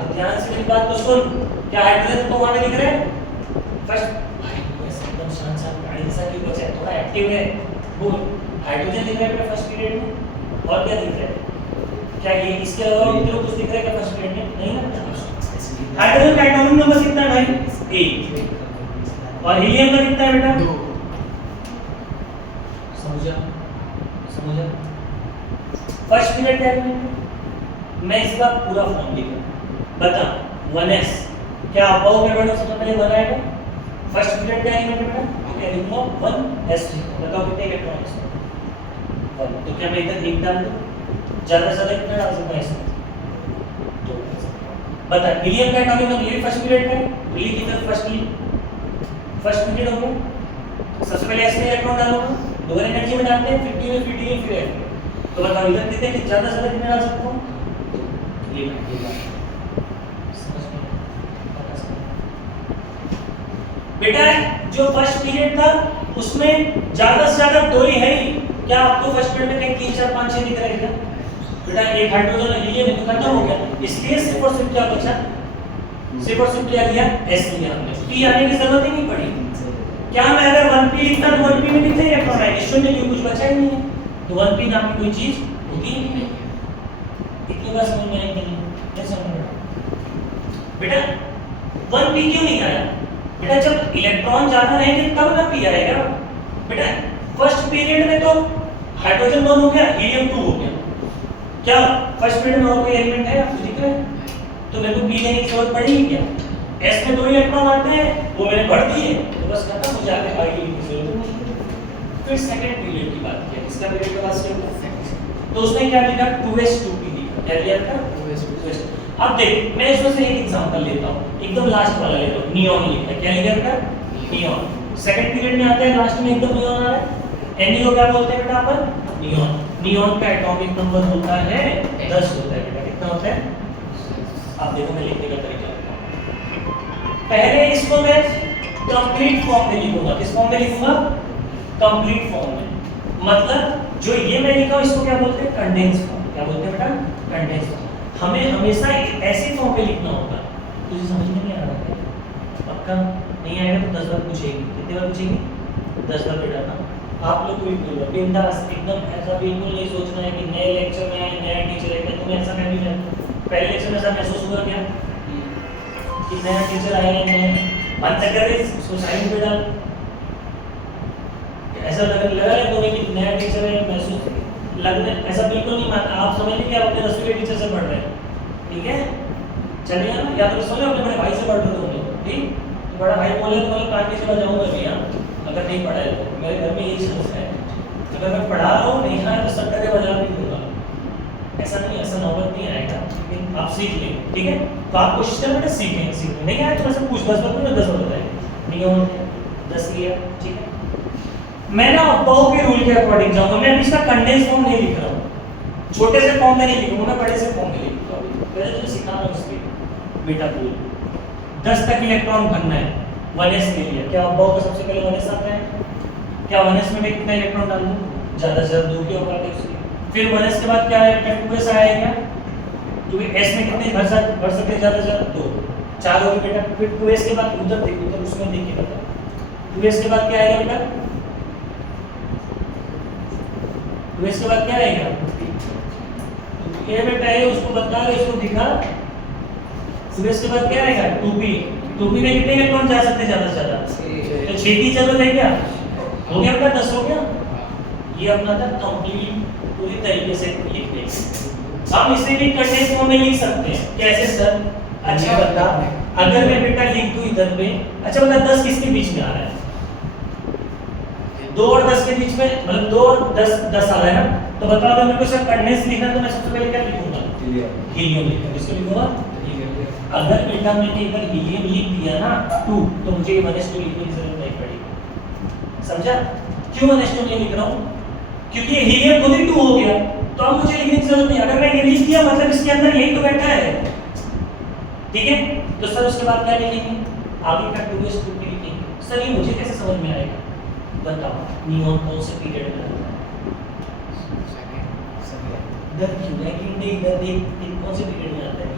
अब ध्यान से मेरी बात को सुन, क्या हाइड्रोजन को वहां दिख रहा है फर्स्ट, एकदम शांत शांत गाड़ी जैसा क्यों बचा है, थोड़ा एक्टिव है, बोल हाइड्रोजन दिख रहा है फर्स्ट पीरियड में, और क्या दिख रहा है, क्या ये इसके अलावा भी तेरे को कुछ दिख रहा है क्या फर्स्ट पीरियड में, नहीं ना। हाइड्रोजन का एटॉमिक नंबर कितना है भाई 1, और हीलियम का कितना है बेटा 2, समझा समझा। फर्स्ट पीरियड क्या है, मैं इसका पूरा फॉर्म लिखा बता 1s क्या अबाउ में बेटा सबसे पहले 1 आएगा, फर्स्ट पीरियड क्या एलिमेंट है बेटा, तो क्या लिखूंगा 1s, बताओ कितने इलेक्ट्रॉन इसमें 1, तो क्या मैं इधर एक डाल दूं, ज्यादा से ज्यादा कितना डाल सकता है इसमें 2, बता हीलियम का एटॉमिक नंबर ये फर्स्ट पीरियड का है, लिख इधर फर्स्ट पीरियड हो गया, सबसे पहले s में इलेक्ट्रॉन डालूंगा, लोअर एनर्जी में डालते हैं, फिर d में फिर d में फिर f, तो बताओ इधर कितने कि ज्यादा से ज्यादा कितने डाल सकता हूं, ये बेटा जो फर्स्ट पीरियड था उसमें ज्यादा से ज्यादा दो ही है ही, क्या आपको फर्स्ट पीरियड में कहीं 3 4 5 6 दिख रहा है क्या बेटा, एक हाइड्रोजन और हीलियम तो खत्म हो गया, इसलिए सिर्फ और सिर्फ क्या बचा, सिर्फ और सिर्फ क्या लिया s लिया हमने, p आने की जरूरत ही नहीं पड़ी। क्या मैं अगर 1p लिखता तो 1p में कितने इलेक्ट्रॉन आएंगे, शून्य, क्यों कुछ बचा ही नहीं है, तो 1p नाम की कोई चीज होती ही नहीं है। इतनी बात समझ में आई कि नहीं, कैसे समझ बेटा 1p क्यों नहीं आया बेटा, जब इलेक्ट्रॉन ज्यादा रहेंगे तब ना p आएगा बेटा। फर्स्ट पीरियड में तो हाइड्रोजन 1 हो गया, हीलियम 2 हो गया, क्या फर्स्ट पीरियड में और कोई एलिमेंट है आपको दिख रहा है, तो मेरे को p लेने की जरूरत पड़ेगी क्या, s में 2 इलेक्ट्रॉन आते हैं वो मैंने भर दिए तो बस खत्म हो जाएगा, i की जरूरत नहीं। फिर सेकंड पीरियड की बात किया, इसका पीरियड के बाद से तो उसने क्या लिखा 2s 2p लिखा, क्या लिखा था 2s 2s। अब देख मैं इसमें से एक एग्जांपल लेता हूं, एकदम लास्ट वाला ले लो, नियॉन लिखा, क्या लिखा था नियॉन, सेकंड पीरियड में आता है लास्ट में एकदम नियॉन आ रहा है, Na को क्या बोलते हैं बेटा अपन नियॉन, नियॉन का एटॉमिक नंबर होता है 10 होता है बेटा, कितना होता है, आप देखो मैं लिखने का तरीका बताऊं, पहले इसको मैं कंप्लीट फॉर्म में लिखूंगा, किस फॉर्म में लिखूंगा कंप्लीट फॉर्म में, मतलब जो ये मैं लिखा हूं इसको क्या बोलते हैं कंडेंस फॉर्म, क्या बोलते हैं बेटा कंडेंस फॉर्म। हमें हमेशा ऐसे फॉर्म में लिखना होगा, तुझे समझ में नहीं आ रहा है पक्का नहीं आएगा तो 10 बार पूछेगी, कितने बार पूछेगी 10 बार बेटा ना। आप लोग को भी बोल रहा बिंदास एकदम, ऐसा बिल्कुल नहीं सोचना है कि नए लेक्चर में आए नया टीचर है, तुम्हें ऐसा नहीं है, पहले लेक्चर में ऐसा महसूस हुआ क्या कि नया टीचर आया है, मन तक कर सोसाइटी पे डाल, ऐसा लगा है तुम्हें कि नया टीचर है, महसूस लगने ऐसा बिल्कुल नहीं मानता, आप समझ लीजिए आप अपने 10वीं के टीचर से पढ़ रहे हैं, ठीक है चलिए ना, या तो समझो अपने बड़े भाई से पढ़ रहे हो, ठीक बड़ा भाई बोले तो मतलब कान नीचे बजाऊंगा भैया, अगर नहीं पढ़ा है तो मेरे घर में यही समस्या है, अगर मैं पढ़ा रहा हूँ नहीं है तो सट्टा के बजा भी दूंगा, ऐसा नहीं, ऐसा नौबत नहीं आएगा। सीख लेंगे, ठीक है। तो आप कोशिश करें बेटा सीखें नहीं आया तो मैं पूछ 10 बार में 10 बार बताएंगे नियॉन 10 लिया, ठीक है। मैं ना अबाव के रूल के अकॉर्डिंग जाऊंगा, मैं अभी इसका कंडेंस फॉर्म नहीं लिख रहा हूँ, छोटे से फॉर्म में नहीं लिखूंगा, मैं बड़े से फॉर्म में लिखूंगा। पहले जो सिखा रहा हूँ उसके बेटा पूल 10 तक इलेक्ट्रॉन भरना है 1s के लिए। क्या अबाव का सबसे पहले 1s आता है, क्या 1s में मैं कितना इलेक्ट्रॉन डाल दूं, ज्यादा से ज्यादा 2 के औकात है उसकी। फिर 1s के बाद क्या है 2s आएगा, तो s में कितने भर सकते हैं ज्यादा से ज्यादा 2, 4 हो गए बेटा। फिर 2s के बाद उधर देखो, उधर उसमें देखिए बेटा 2s के बाद क्या आएगा बेटा, 2s के बाद क्या आएगा, ये बेटा है उसको बता रहे, इसको दिखा। 2s के बाद क्या आएगा 2p में कितने इलेक्ट्रॉन जा सकते हैं ज्यादा से ज्यादा, तो 6 की जरूरत है क्या, हो गया बेटा 10 हो गया। ये अपना था कंप्लीट पूरी तरीके से लिख देंगे। हम इसे भी कंडेंस फॉर्म में लिख सकते हैं, कैसे सर, अच्छा बता, अगर मैं बेटा लिख दूं इधर पे, अच्छा बता 10 किसके बीच में आ रहा है, 2 और 10 के बीच में, मतलब 2 और 10 आ रहा है ना, तो बताओ अगर मेरे को सर कंडेंस लिखना है तो मैं सबसे पहले क्या लिखूंगा, हीलियम लिखूंगा। इसको लिखूंगा, अगर बेटा मैंने एक बार हीलियम लिख दिया ना 2, तो मुझे 1s2 लिखने की जरूरत नहीं पड़ेगी, समझा। क्यों 1s2 नहीं लिख रहा हूं, क्योंकि हीलियम खुद ही 2 हो गया, तो अब मुझे लिखने की जरूरत नहीं। अगर मैं ये लिख दिया मतलब इसके अंदर यही तो बैठा है, ठीक है। तो सर उसके बाद क्या लिखेंगे, आगे का 2s2 लिखेंगे। सर ये मुझे कैसे समझ में आएगा, बताओ नियॉन कौन से पीरियड में आता है, इधर क्यों है कि इधर देख कौन से पीरियड में आता है,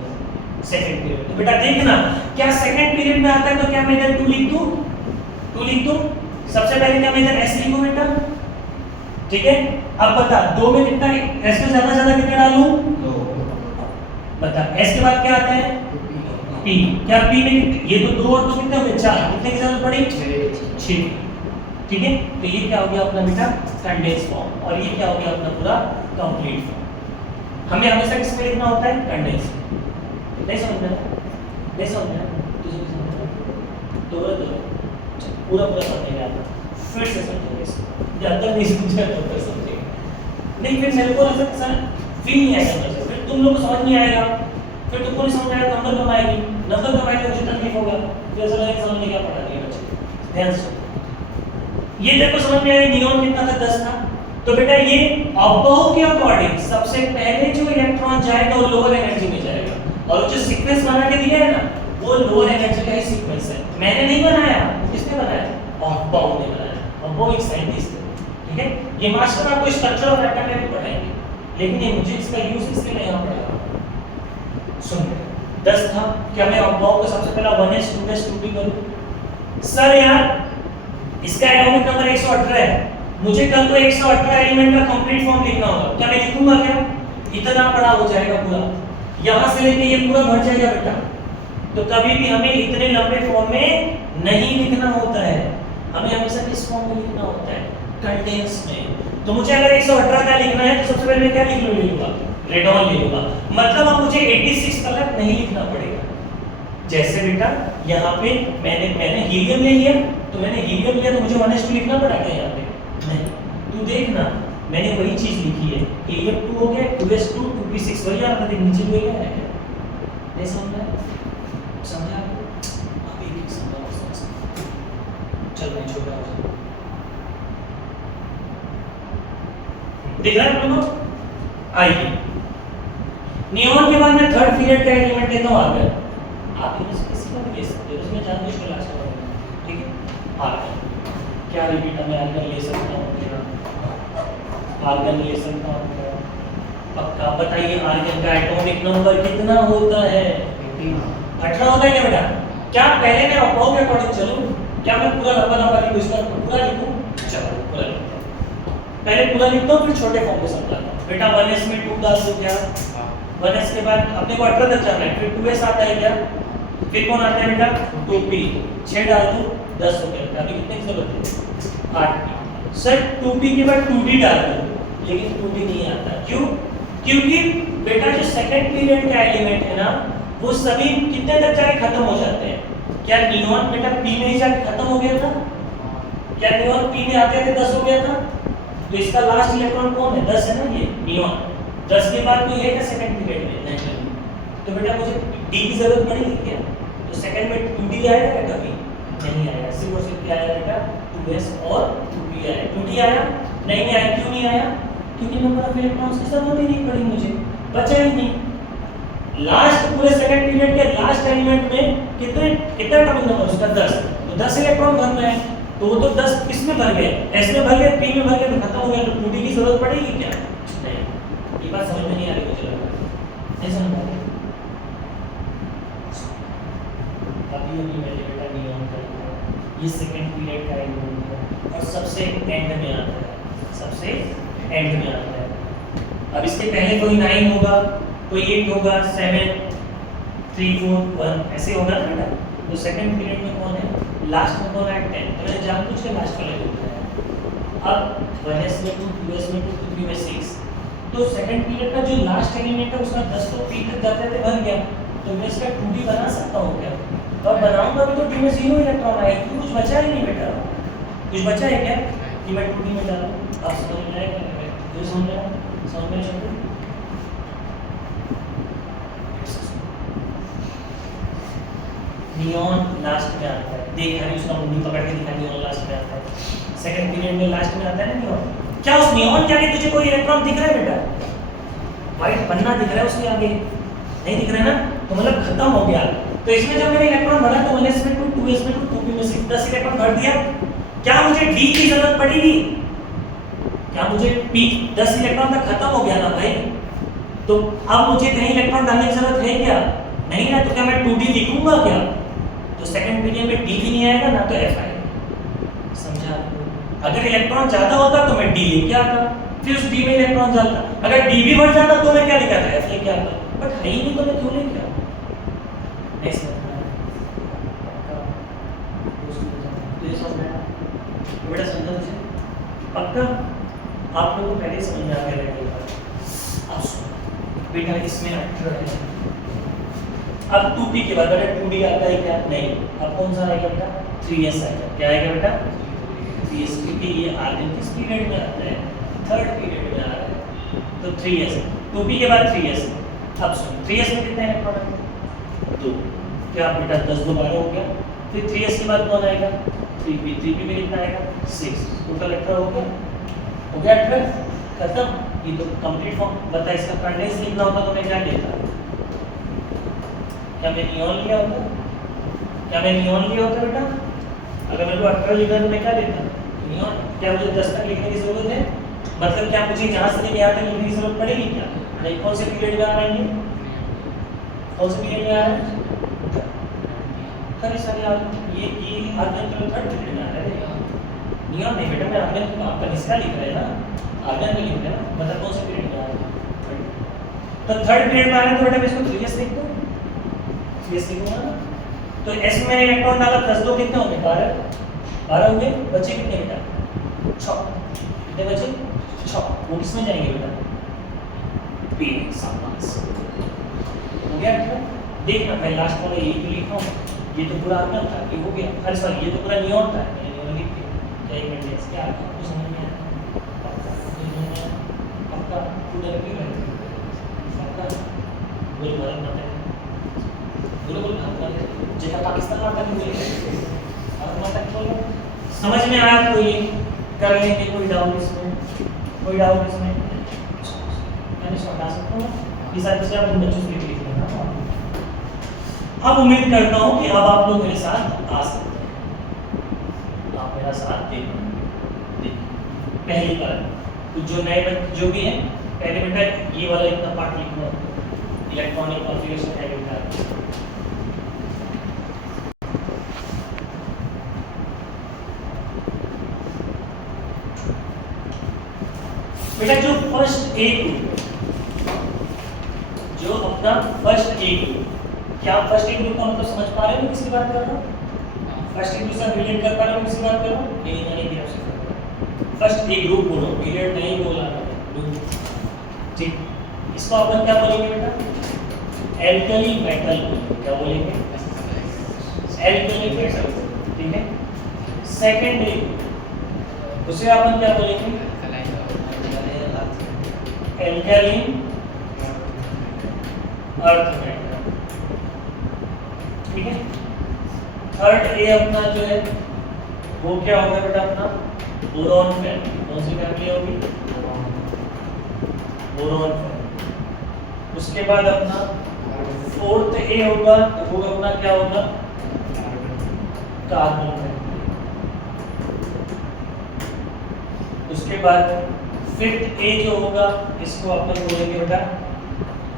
सेकंड पीरियड। तो बेटा देखना, क्या सेकंड पीरियड में आता है तो क्या मैं इधर 2 लिख दूं, सबसे पहले क्या मैं इधर s लिखूं बेटा, ठीक है। अब बता 2 में कितना, s में ज्यादा कितना डालूं 2, बता s के बाद क्या आता है p, क्या p में ये तो 2 और 2 कितने हो गए 4, कितने की जरूरत पड़ी 6, ठीक है। तो ये क्या हो गया अपना बेटा कंडेंस फॉर्म, और ये क्या हो गया अपना पूरा कंप्लीट फॉर्म। हमें हमेशा किस में लिखना होता है कंडेंस, नहीं समझ में तुझे भी समझ में तो पूरा समझेगा आप, फिर से समझेंगे इसको, जब तक नहीं समझेगा तब तक समझेगा नहीं। फिर मेरे को ऐसा सर फील नहीं आएगा मुझे, फिर तुम लोग को समझ नहीं आएगा, फिर तुमको नहीं समझ आएगा, नंबर कम आएगी, मुझे तकलीफ होगा, फिर ऐसा लगेगा समझने क्या पड़ा दिया बच्चे। ध्यान से ये देखो समझ में आया नियॉन कितना था 10 था, तो बेटा ये अबाव के अकॉर्डिंग सबसे पहले जो इलेक्ट्रॉन जाएगा वो लोअर एनर्जी में जाएगा, और जो सीक्वेंस बना के दिया है ना वो लोअर एनर्जी का ही सीक्वेंस है, मैंने नहीं बनाया, किसने बनाया, अबाव ने बनाया। अबाव एक साइंटिस्ट है, ठीक है। ये मास्टर आपको स्ट्रक्चर ऑफ एटम में भी पढ़ाएंगे, लेकिन ये मुझे इसका यूज इसलिए नहीं यहाँ पढ़ा। सुन 10 था, क्या मैं अबाव को सबसे पहला 1s 2s 2p करूं, सर यार इसका एटॉमिक नंबर 118 है, मुझे कल को 118 एलिमेंट का कंप्लीट फॉर्म लिखना होगा, क्या मैं लिखूंगा, क्या इतना बड़ा हो जाएगा पूरा, यहां से लेके ये पूरा भर जाएगा बेटा। तो कभी भी हमें इतने लंबे फॉर्म में नहीं लिखना होता है, हमें हमेशा किस फॉर्म में लिखना होता है, कंडेंस में। तो मुझे अगर 118 का लिखना है तो सबसे पहले मैं क्या ले लूंगा, रेडॉन ले लूंगा, मतलब अब मुझे 86 तक नहीं लिखना पड़ेगा। जैसे बेटा यहाँ पे मैंने हीलियम ले लिया, तो मैंने हीलियम लिया तो मुझे 1s2 लिखना पड़ा क्या यहाँ पे, नहीं। तू देखना मैंने वही चीज लिखी है, हीलियम 2 हो गया 2s2 2p6 वही आता था, नीचे वही है, नहीं समझा, समझा अभी भी समझा, चल मैं छोटा हो जाऊँ, दिख रहा है आप लोगों। आइए नियॉन के बाद मैं थर्ड पीरियड का एलिमेंट लेता हूँ आर्गन, आप इनमें से किसी का भी ले सकते हो, उसमें जानबूझ के लास्ट का होगा, ठीक है। आर्गन क्या रिपीट मैं आर्गन ले सकता हूँ, आर्गन ले सकता हूँ पक्का, बताइए आर्गन का एटॉमिक नंबर कितना होता है, 18 होता है क्या बेटा। क्या पहले मैं अबाव के अकॉर्डिंग चलूं, क्या मैं पूरा लंबा लिखूं, इसका पूरा लिखूं, चलो पूरा लिखता हूं, पहले पूरा लिखता हूं फिर छोटे फॉर्म में समझाता हूं। बेटा 1s में 2 डाल दूं क्या, 1s के बाद अपने को 18 तक जाना है, फिर 2s आता है क्या, फिर कौन आता है बेटा 2p, 6 डाल दूं 10 हो गया, अभी कितने की जरूरत है 8p। सर 2p के बाद 2d डाल दूं, लेकिन 2d नहीं आता, क्यों, क्योंकि बेटा जो सेकंड पीरियड का एलिमेंट है ना वो सभी कितने तक जाके खत्म हो जाते हैं। क्या नियॉन बेटा p में ही जाके खत्म हो गया था, क्या नियॉन p में आते थे 10 हो गया था, तो इसका लास्ट इलेक्ट्रॉन कौन है 10 है ना, ये नियॉन 10 के बाद कोई है क्या सेकंड पीरियड में, नहीं। तो बेटा मुझे डी की जरूरत पड़ेगी क्या? तो सेकंड में 2d आएगा क्या कभी? नहीं आएगा। सिर्फ और सिर्फ क्या आएगा बेटा? 2s और 2p आएगा। 2d आया? नहीं आया। क्यों नहीं आया? क्योंकि नंबर ऑफ इलेक्ट्रॉन्स की जरूरत ही नहीं पड़ी मुझे, बचा ही नहीं। लास्ट पूरे सेकंड पीरियड के लास्ट एलिमेंट में कितना एटॉमिक नंबर उसका 10, तो 10 इलेक्ट्रॉन भरना है, तो वो तो 10 किस में भर गए? s में भर गए, p में भर गए, तो खत्म हो गया। तो 2d की जरूरत पड़ेगी क्या? नहीं। ये बात समझ में नहीं आ रही मुझे लग रहा है। नहीं समझ में आ रही? अभी मैंने बेटा नियम कर दिया, ये सेकंड पीरियड का एलिमेंट है और सबसे एंड में आता है, सबसे एंड में आता है। अब इसके पहले कोई 9 होगा, कोई 8 होगा, 7 3 4 1 ऐसे होगा ना बेटा। तो सेकंड पीरियड में कौन है? लास्ट में कौन है? 10। तो मैंने जानबूझ के लास्ट वाले को बताया। अब 1s में 2, 2s में 2, 3 में 6। तो सेकंड पीरियड का जो लास्ट एलिमेंट है उसका 10 तो p तक जाते थे भर गया, तो मैं इसका 2d बना सकता हूं क्या? तो अब बनाऊंगा भी तो d में 0 इलेक्ट्रॉन आएगा, क्योंकि कुछ बचा ही नहीं बेटा। कुछ बचा है क्या कि मैं 2d में डालूं? आप समझ में आएगा? जो समझ में आया समझ में छोड़ो। नियॉन लास्ट में आता है, देख हरी उसका मुंडी पकड़ के दिखा, नियॉन लास्ट में आता है। सेकंड पीरियड में लास्ट में आता है ना नियॉन। क्या उस नियॉन के आगे तुझे कोई इलेक्ट्रॉन दिख रहा है बेटा? व्हाइट पन्ना दिख रहा है उसके आगे? नहीं दिख रहा है ना, तो मतलब खत्म हो गया। तो इसमें जब मैंने इलेक्ट्रॉन भरा तो 1s में 2, 2s में 2, 2p में 6, 10 इलेक्ट्रॉन भर दिया। क्या मुझे d की जरूरत पड़ेगी? क्या मुझे p 10 इलेक्ट्रॉन तक खत्म हो गया ना भाई। तो अब मुझे कहीं इलेक्ट्रॉन डालने की जरूरत है क्या? नहीं ना। तो क्या मैं 2d लिखूंगा क्या? तो सेकंड पीरियड में d भी नहीं आएगा ना, तो f आएगा। समझा आपको? अगर इलेक्ट्रॉन ज्यादा होता तो मैं d लेके आता, फिर उस d में इलेक्ट्रॉन डालता। अगर d भी बढ़ जाता तो मैं क्या लिखा था? f लेके आता। बट है ही नहीं तो मैं क्यों लेके आता? नहीं समझ में आया? तो ये समझ में आया? तो बेटा समझा तुझे? पक्का? आप लोगों को पहले समझ में आ गया रहेगा। अब सुनो बेटा, इसमें 18 है। अब 2p के बाद अगर 2d आता है क्या? नहीं। अब कौन सा आएगा बेटा? 3s आएगा। क्या आएगा बेटा? 3s, क्योंकि ये आर्गन किस पीरियड में आता है? थर्ड पीरियड में आ रहा है। तो 3s, 2p के बाद 3s। अब सुनो 3s में कितने इलेक्ट्रॉन आएंगे? 2। क्या बेटा 10 2 12 हो गया। फिर 3s के बाद कौन आएगा? 3p, 3p में कितना आएगा? 6। टोटल 18 हो गया। हो गया 18 खत्म। ये तो कंप्लीट फॉर्म बता। इसका कंडेंस लिखना होता तो मैं क्या लेता? क्या मैं नियॉन लिया होता? क्या मैं नियॉन लिया होता बेटा? अगर मेरे को 18 लिखना तो मैं क्या लेता? नियॉन। क्या मुझे 10 तक लिखने की जरूरत है? मतलब क्या मुझे यहाँ से लेके यहाँ तक लिखने की जरूरत पड़ेगी क्या? नहीं। कौन से पीरियड में आ रहे हैं? कौन से पीरियड में आ रहे हैं? अरे सर यार ये आर्गन तो थर्ड पीरियड में आ रहा है। नियॉन नहीं बेटा, मैं आर्गन को आपका हिस्सा लिख रहा है ना, आर्गन में लिख रहा है ना, मतलब कौन से पीरियड में आ रहा है? तो थर्ड पीरियड में आ रहा है तो बेटा मैं इसको 3s लिख दूं। 3s लिखूंगा ना। तो s में मैंने इलेक्ट्रॉन डाला, 10 2 कितने होंगे? 12 हो गए। बचे कितने बेटा? 6। कितने बचे? 6। वो किसमें जाएंगे बेटा? p सामास हो गया। देखना मैं लास्ट वाला ये तो लिखा हूं, ये तो पूरा आर्गन था, ये हो गया। अरे सॉरी ये तो पूरा नियॉन था, मैंने नियॉन लिख दिया। एक मिनट, क्या आपको समझ में आया? पक्का पूरा क्यों है? पक्का बोल भारत माता बोलो बोल भारत माता जैसा पाकिस्तान माता की बोली भारत माता की बोलो। समझ में आया आपको? ये कर लेंगे। कोई डाउट इसमें? कोई डाउट इसमें? मैंने हटा सकता हूँ ये सारी चीजें आप बच्चों से लिख लेना। अब उम्मीद करता हूँ कि अब आप लोग मेरे साथ आ सकते हैं, आप मेरा साथ दे पाएंगे। पहली बार कुछ जो नए बच्चे जो भी हैं, पहले बेटा ये वाला इतना पार्ट लिखना, इलेक्ट्रॉनिक कॉन्फ़िगरेशन है बेटा। बेटा जो फर्स्ट ए ग्रुप, जो अपना फर्स्ट ए ग्रुप, क्या आप फर्स्ट ए ग्रुप का मतलब समझ पा रहे हो किसकी बात कर रहा हूँ? फर्स्ट ए ग्रुप से रिलेट कर पा रहे हो किसकी बात कर रहा हूँ? नहीं नहीं नहीं आपसे फर्स्ट ए ग्रुप बोलो, पीरियड नहीं बोला ग्रुप। ठीक, इसको अपन क्या बोलेंगे बेटा? एल्कली मेटल बोलेंगे। क्या बोलेंगे? Alkali metal. ठीक है। सेकंड ए उसे अपन क्या बोलेंगे? Alkaline earth metal. ठीक है। थर्ड ए अपना जो है वो क्या होगा बेटा अपना बोरॉन फैमिली। कौन सी फैमिली होगी? Boron family. उसके बाद अपना फोर्थ ए होगा तो वो अपना क्या होगा? Carbon family. उसके बाद फिफ्थ ए जो होगा इसको अपन बोलेंगे बेटा,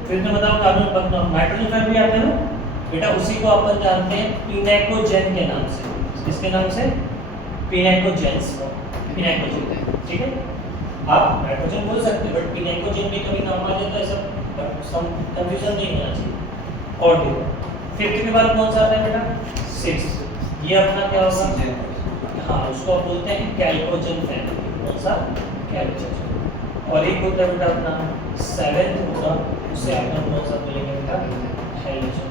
फिर तो बताओ कार्बन नाइट्रोजन फैमिली आता है ना बेटा, उसी को अपन जानते हैं पिनेकोजेन के नाम से। किसके नाम से? पिनेकोजेंस को। पिनेकोजेन, ठीक है। आप नाइट्रोजन बोल सकते हैं बट पिनेकोजेन भी कभी नाम आ जाए तो ऐसा कंफ्यूजन नहीं होना चाहिए। और देखो फिफ्थ के बाद कौन सा आता है बेटा? सिक्स। ये अपना क्या होगा? हाँ, उसको आप बोलते हैं कैल्कोजेन फैमिली। कौन सा? कैल्कोजेन। और एक होता है बेटा अपना सेवेंथ होगा, उसे अपना कौन सा बोलेंगे बेटा? हैलोजन।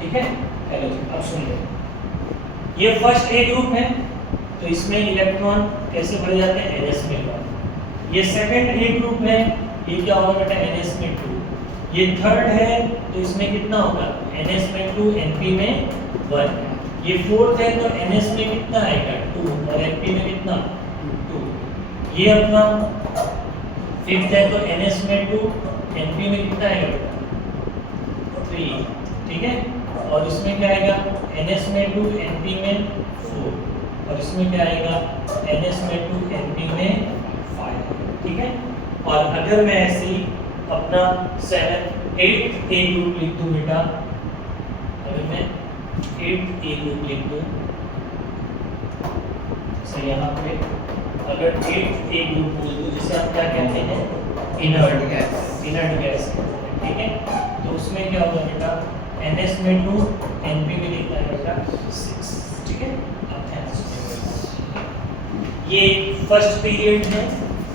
ठीक है, हैलोजन। अब सुन लो, ये फर्स्ट ए ग्रुप है तो इसमें इलेक्ट्रॉन कैसे भरे जाते हैं? NS में 1। ये सेकंड ए ग्रुप है, ये क्या होगा बेटा? NS में 2। ये थर्ड है तो इसमें कितना होगा? NS में 2, NP में 1। ये फोर्थ है तो NS में कितना आएगा? 2 और NP में कितना? 2। ये अपना फिफ्थ है तो NS में 2, NP में कितना आएगा बेटा? 3। ठीक है। और इसमें क्या आएगा? NS में 2, NP में 4। और इसमें क्या आएगा? NS में 2, NP में 5। ठीक है। और अगर मैं ऐसे ही अपना 7 8 ए ग्रुप लिख दूं बेटा, अगर मैं 8 ए ग्रुप लिख दूं तो यहाँ पे अगर 8 ए ग्रुप बोल दूं, जिसे हम क्या कहते हैं? Inert gas. इनर्ट गैस, ठीक है। तो उसमें क्या होगा बेटा? NS में 2, NP में कितना है बेटा? 6। ठीक है। अब ध्यान से ये फर्स्ट पीरियड है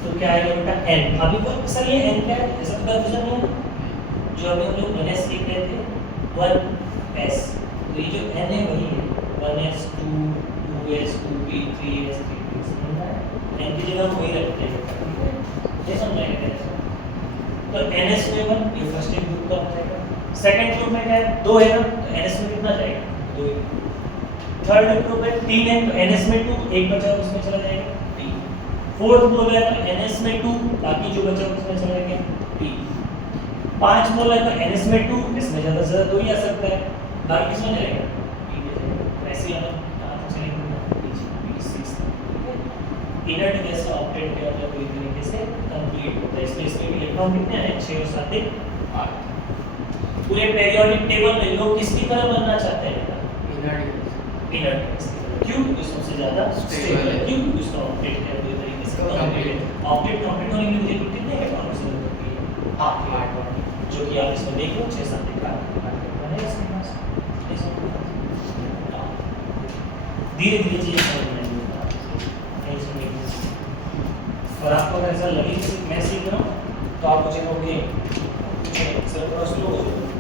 तो क्या आएगा बेटा? N। अभी तो सर ये N क्या है? ऐसा तो कंफ्यूजन नहीं है। जो अभी हम लोग NS लिख रहे थे 1S, तो ये जो N है वही है 1S 2 2S 2P 3S 3P। समझ आया? N की जगह वही रखते हैं, ठीक है। ये समझाएंगे कैसे। तो NS में 1 ये फर्स्ट ग्रुप का हो जाएगा। सेकंड ग्रुप में क्या है? 2 है ना, तो NS में कितना जाएगा? 2। थर्ड ग्रुप है 3 है तो NS में 2, एक बचा उसमें चला जाएगा 3। फोर्थ ग्रुप है तो NS में 2, बाकी जो बचा उसमें चला जाएगा 3। 5 मोल है तो NS में 2, इसमें ज्यादा से ज्यादा 2 ही आ सकता है, बाकी किसमें जाएगा? 3 में जाएगा। ऐसे ही हम कहां तक चलेंगे? 6। इनर्ट गैस का ऑक्टेट क्या होता है? पूरी तरीके से कंप्लीट होता है। इसमें इसमें इलेक्ट्रॉन कितने आए? 6 और 7 8। पूरे पेरियोडिक टेबल में लोग किसकी तरह बनना चाहते हैं बेटा? Inert gas. क्यों? क्योंकि सबसे ज्यादा स्टेबल है। क्यों? क्योंकि उसका ऑक्टेट है पूरी तरीके से कंप्लीट। ऑक्टेट कंप्लीट होने के लिए मुझे कितने इलेक्ट्रॉन की जरूरत होती है? 8, जो कि आप इसमें देख लो 6 7 का है इसके पास। धीरे धीरे चीजें समझ में आएंगी और आपको अगर ऐसा लगे कि मैं सीख रहा हूँ तो आप मुझे कहोगे सिर्फ स्लो हो जाए।